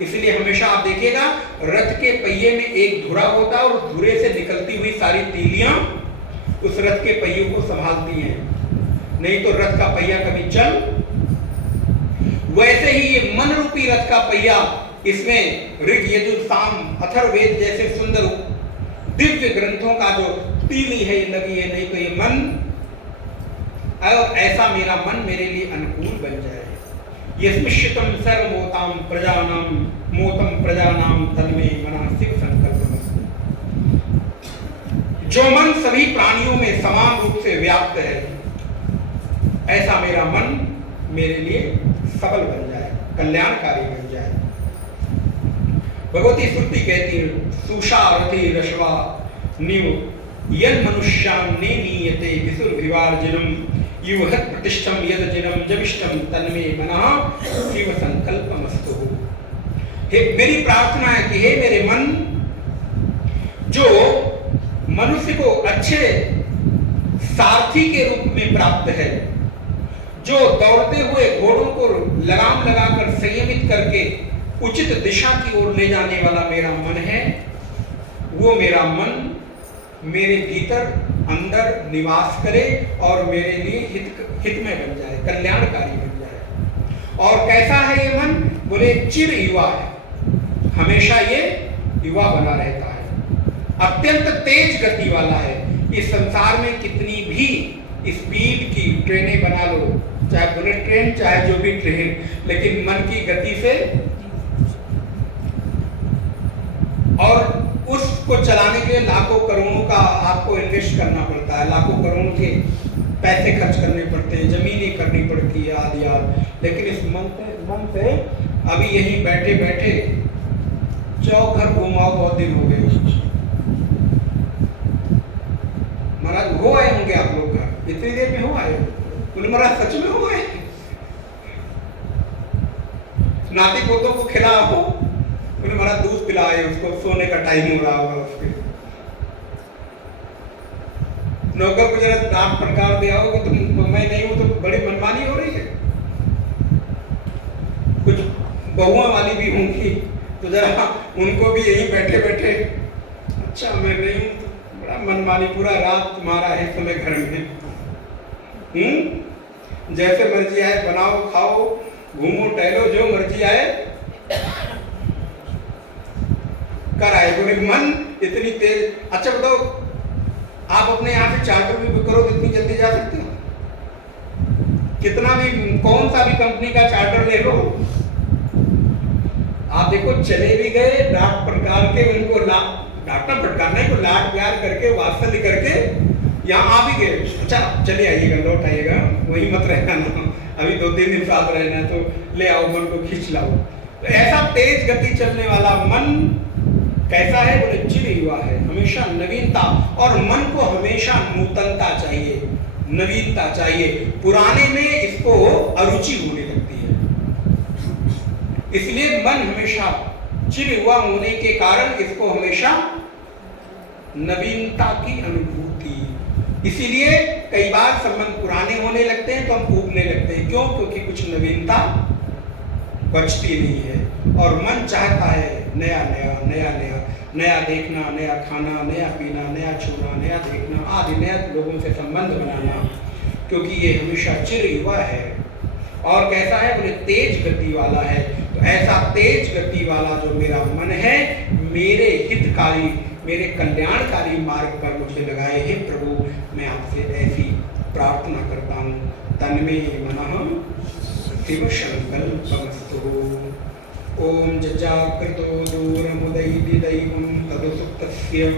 इसलिए हमेशा आप देखिएगा रथ के पहिए में एक धुरा होता है, और धुरे से निकलती हुई सारी तीलियां उस रथ के पहिए को संभालती हैं, नहीं तो रथ का पहिया कभी चल। वैसे ही ये मन रूपी रथ का पहिया, इसमें ऋग, यजुर, साम, अथर्ववेद जैसे सुंदर दिव्य ग्रंथों का जो तीली है लगी है, नहीं तो ये मन, और ऐसा मेरा मन मेरे लिए अनुकूल बन जाए। यस्मिश्चितम सर्वमोताम प्रजानाम मोतम प्रजानाम तन्मे मनः शिव संकल्पमस्तु। जो मन सभी प्राणियों में समान रूप से व्याप्त है, ऐसा मेरा मन मेरे लिए सबल बन जाए, कल्याणकारी बन जाए। भगवती श्रुति कहती है, सुषा रति रश्वा निव यन मनुष्यान ने नीयते विसुर विवार्जिनम युवहत प्रतिष्ठम यद जिनम जविष्टम तन्मे मनः शिव संकल्पमस्तु। हे मेरी प्रार्थना है कि हे मेरे मन, जो मनुष्य को अच्छे सारथी के रूप में प्राप्त है, जो दौड़ते हुए घोड़ों को लगाम लगाकर संयमित करके उचित दिशा की ओर ले जाने वाला मेरा मन है। वो मेरा मन मेरे भीतर अंदर निवास करे और मेरे लिए हितमय बन जाए, कल्याणकारी बन जाए। और कैसा है ये मन? बोले चिर युवा है, हमेशा ये युवा बना रहता है, अत्यंत तेज गति वाला है। इस संसार में कितनी भी स्पीड की ट्रेनें बना लो, चाहे बुलेट ट्रेन चाहे जो भी ट्रेन, लेकिन मन की गति से, और उसको चलाने के लिए लाखों करोड़ों का आपको इन्वेस्ट करना पड़ता है, लाखों करोड़ के पैसे खर्च करने पड़ते हैं, जमीनें करनी पड़ती है आदि आदि। लेकिन इस मन से अभी यहीं बैठे बैठे चौघर घुमाओ, बहुत दिन हो गए महाराज। हो आए होंगे आप लोग का, इतनी देर में हो आए? बोले महाराज सच में हो आए? नाती पोतों को खिलाओ, बोले महाराज दूध पिलाए, उसको सोने का टाइम हो रहा होगा उसके। नौकर को जरा डांट फटकार दिया हो कि तुम, मैं नहीं हूं तो बड़ी मनमानी हो रही है। कुछ बहुओं वाली भी होंगी तो जरा उनको भी यहीं बैठे बैठे, अच्छा मैं नहीं हूं तो बड़ा मनमानी, पूरा रात तुम्हारा है समय घर में, जैसे मर्जी आए बनाओ खाओ घूमो टहलो, जो मर्जी आए कर आए। बोले मन इतनी तेज। अच्छा बताओ, आप अपने यहाँ से चार्टर भी बुक करो तो इतनी जल्दी जा सकते हो? कितना भी, कौन सा भी कंपनी का चार्टर ले लो, आप देखो चले भी गए, डांट फटकार के उनको डांटना फटकारना है, लाड प्यार करके वात्सल्य करके यहाँ आ भी गए। अच्छा चले आइएगा, लौट आइएगा, वही मत रहना ना, अभी 2-3 दिन साथ रहना है तो ले आओ, मन को खींच लाओ। तो ऐसा तेज गति चलने वाला मन कैसा है? बोले चिर युवा है, हमेशा नवीनता, और मन को हमेशा नूतनता चाहिए, नवीनता चाहिए। पुराने में इसको अरुचि होने लगती है, इसलिए मन हमेशा चिर युवा होने के कारण इसको हमेशा नवीनता की अनुभूति। इसीलिए कई बार संबंध पुराने होने लगते हैं तो हम ऊबने लगते हैं। क्यों? क्योंकि कुछ नवीनता बचती नहीं है, और मन चाहता है नया नया नया नया नया देखना, नया खाना, नया पीना, नया छूना, नया देखना आदि, नया लोगों से संबंध बनाना, क्योंकि ये हमेशा चिर युवा है। और कैसा है? बोले तेज गति वाला है। तो ऐसा तेज गति वाला जो मेरा मन है, मेरे हितकारी, मेरे कल्याणकारी मार्ग पर मुझे लगाए हैं प्रभु। मैं आपसे ऐसी प्रार्थना करता हूँ। तन्मे मनः शिव संकल्पमस्तु। ओम जजाकृतो दूरमुदैति दैवं तदुसुप्तस्य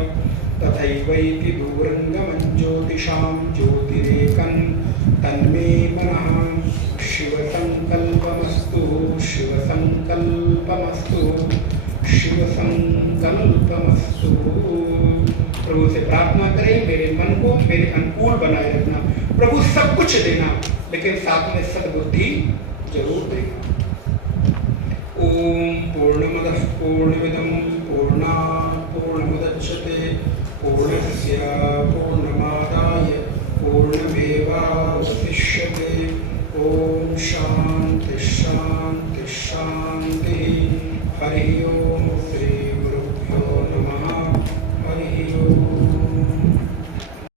तथैवैति दूरंगमं ज्योतिषां ज्योतिरेकं तन्मे मनः शिव संकल्पमस्तु, शिव संकल्पमस्तु, शिव संकल्पमस्तु। प्रभु से प्रार्थना करें मेरे मन को मेरे अनुकूल बनाए रखना। प्रभु सब कुछ देना, लेकिन साथ में सद्बुद्धि जरूर देना। ओम पूर्णमदः पूर्णमिदं पूर्णात् पूर्णमुदच्यते पूर्णस्य पूर्ण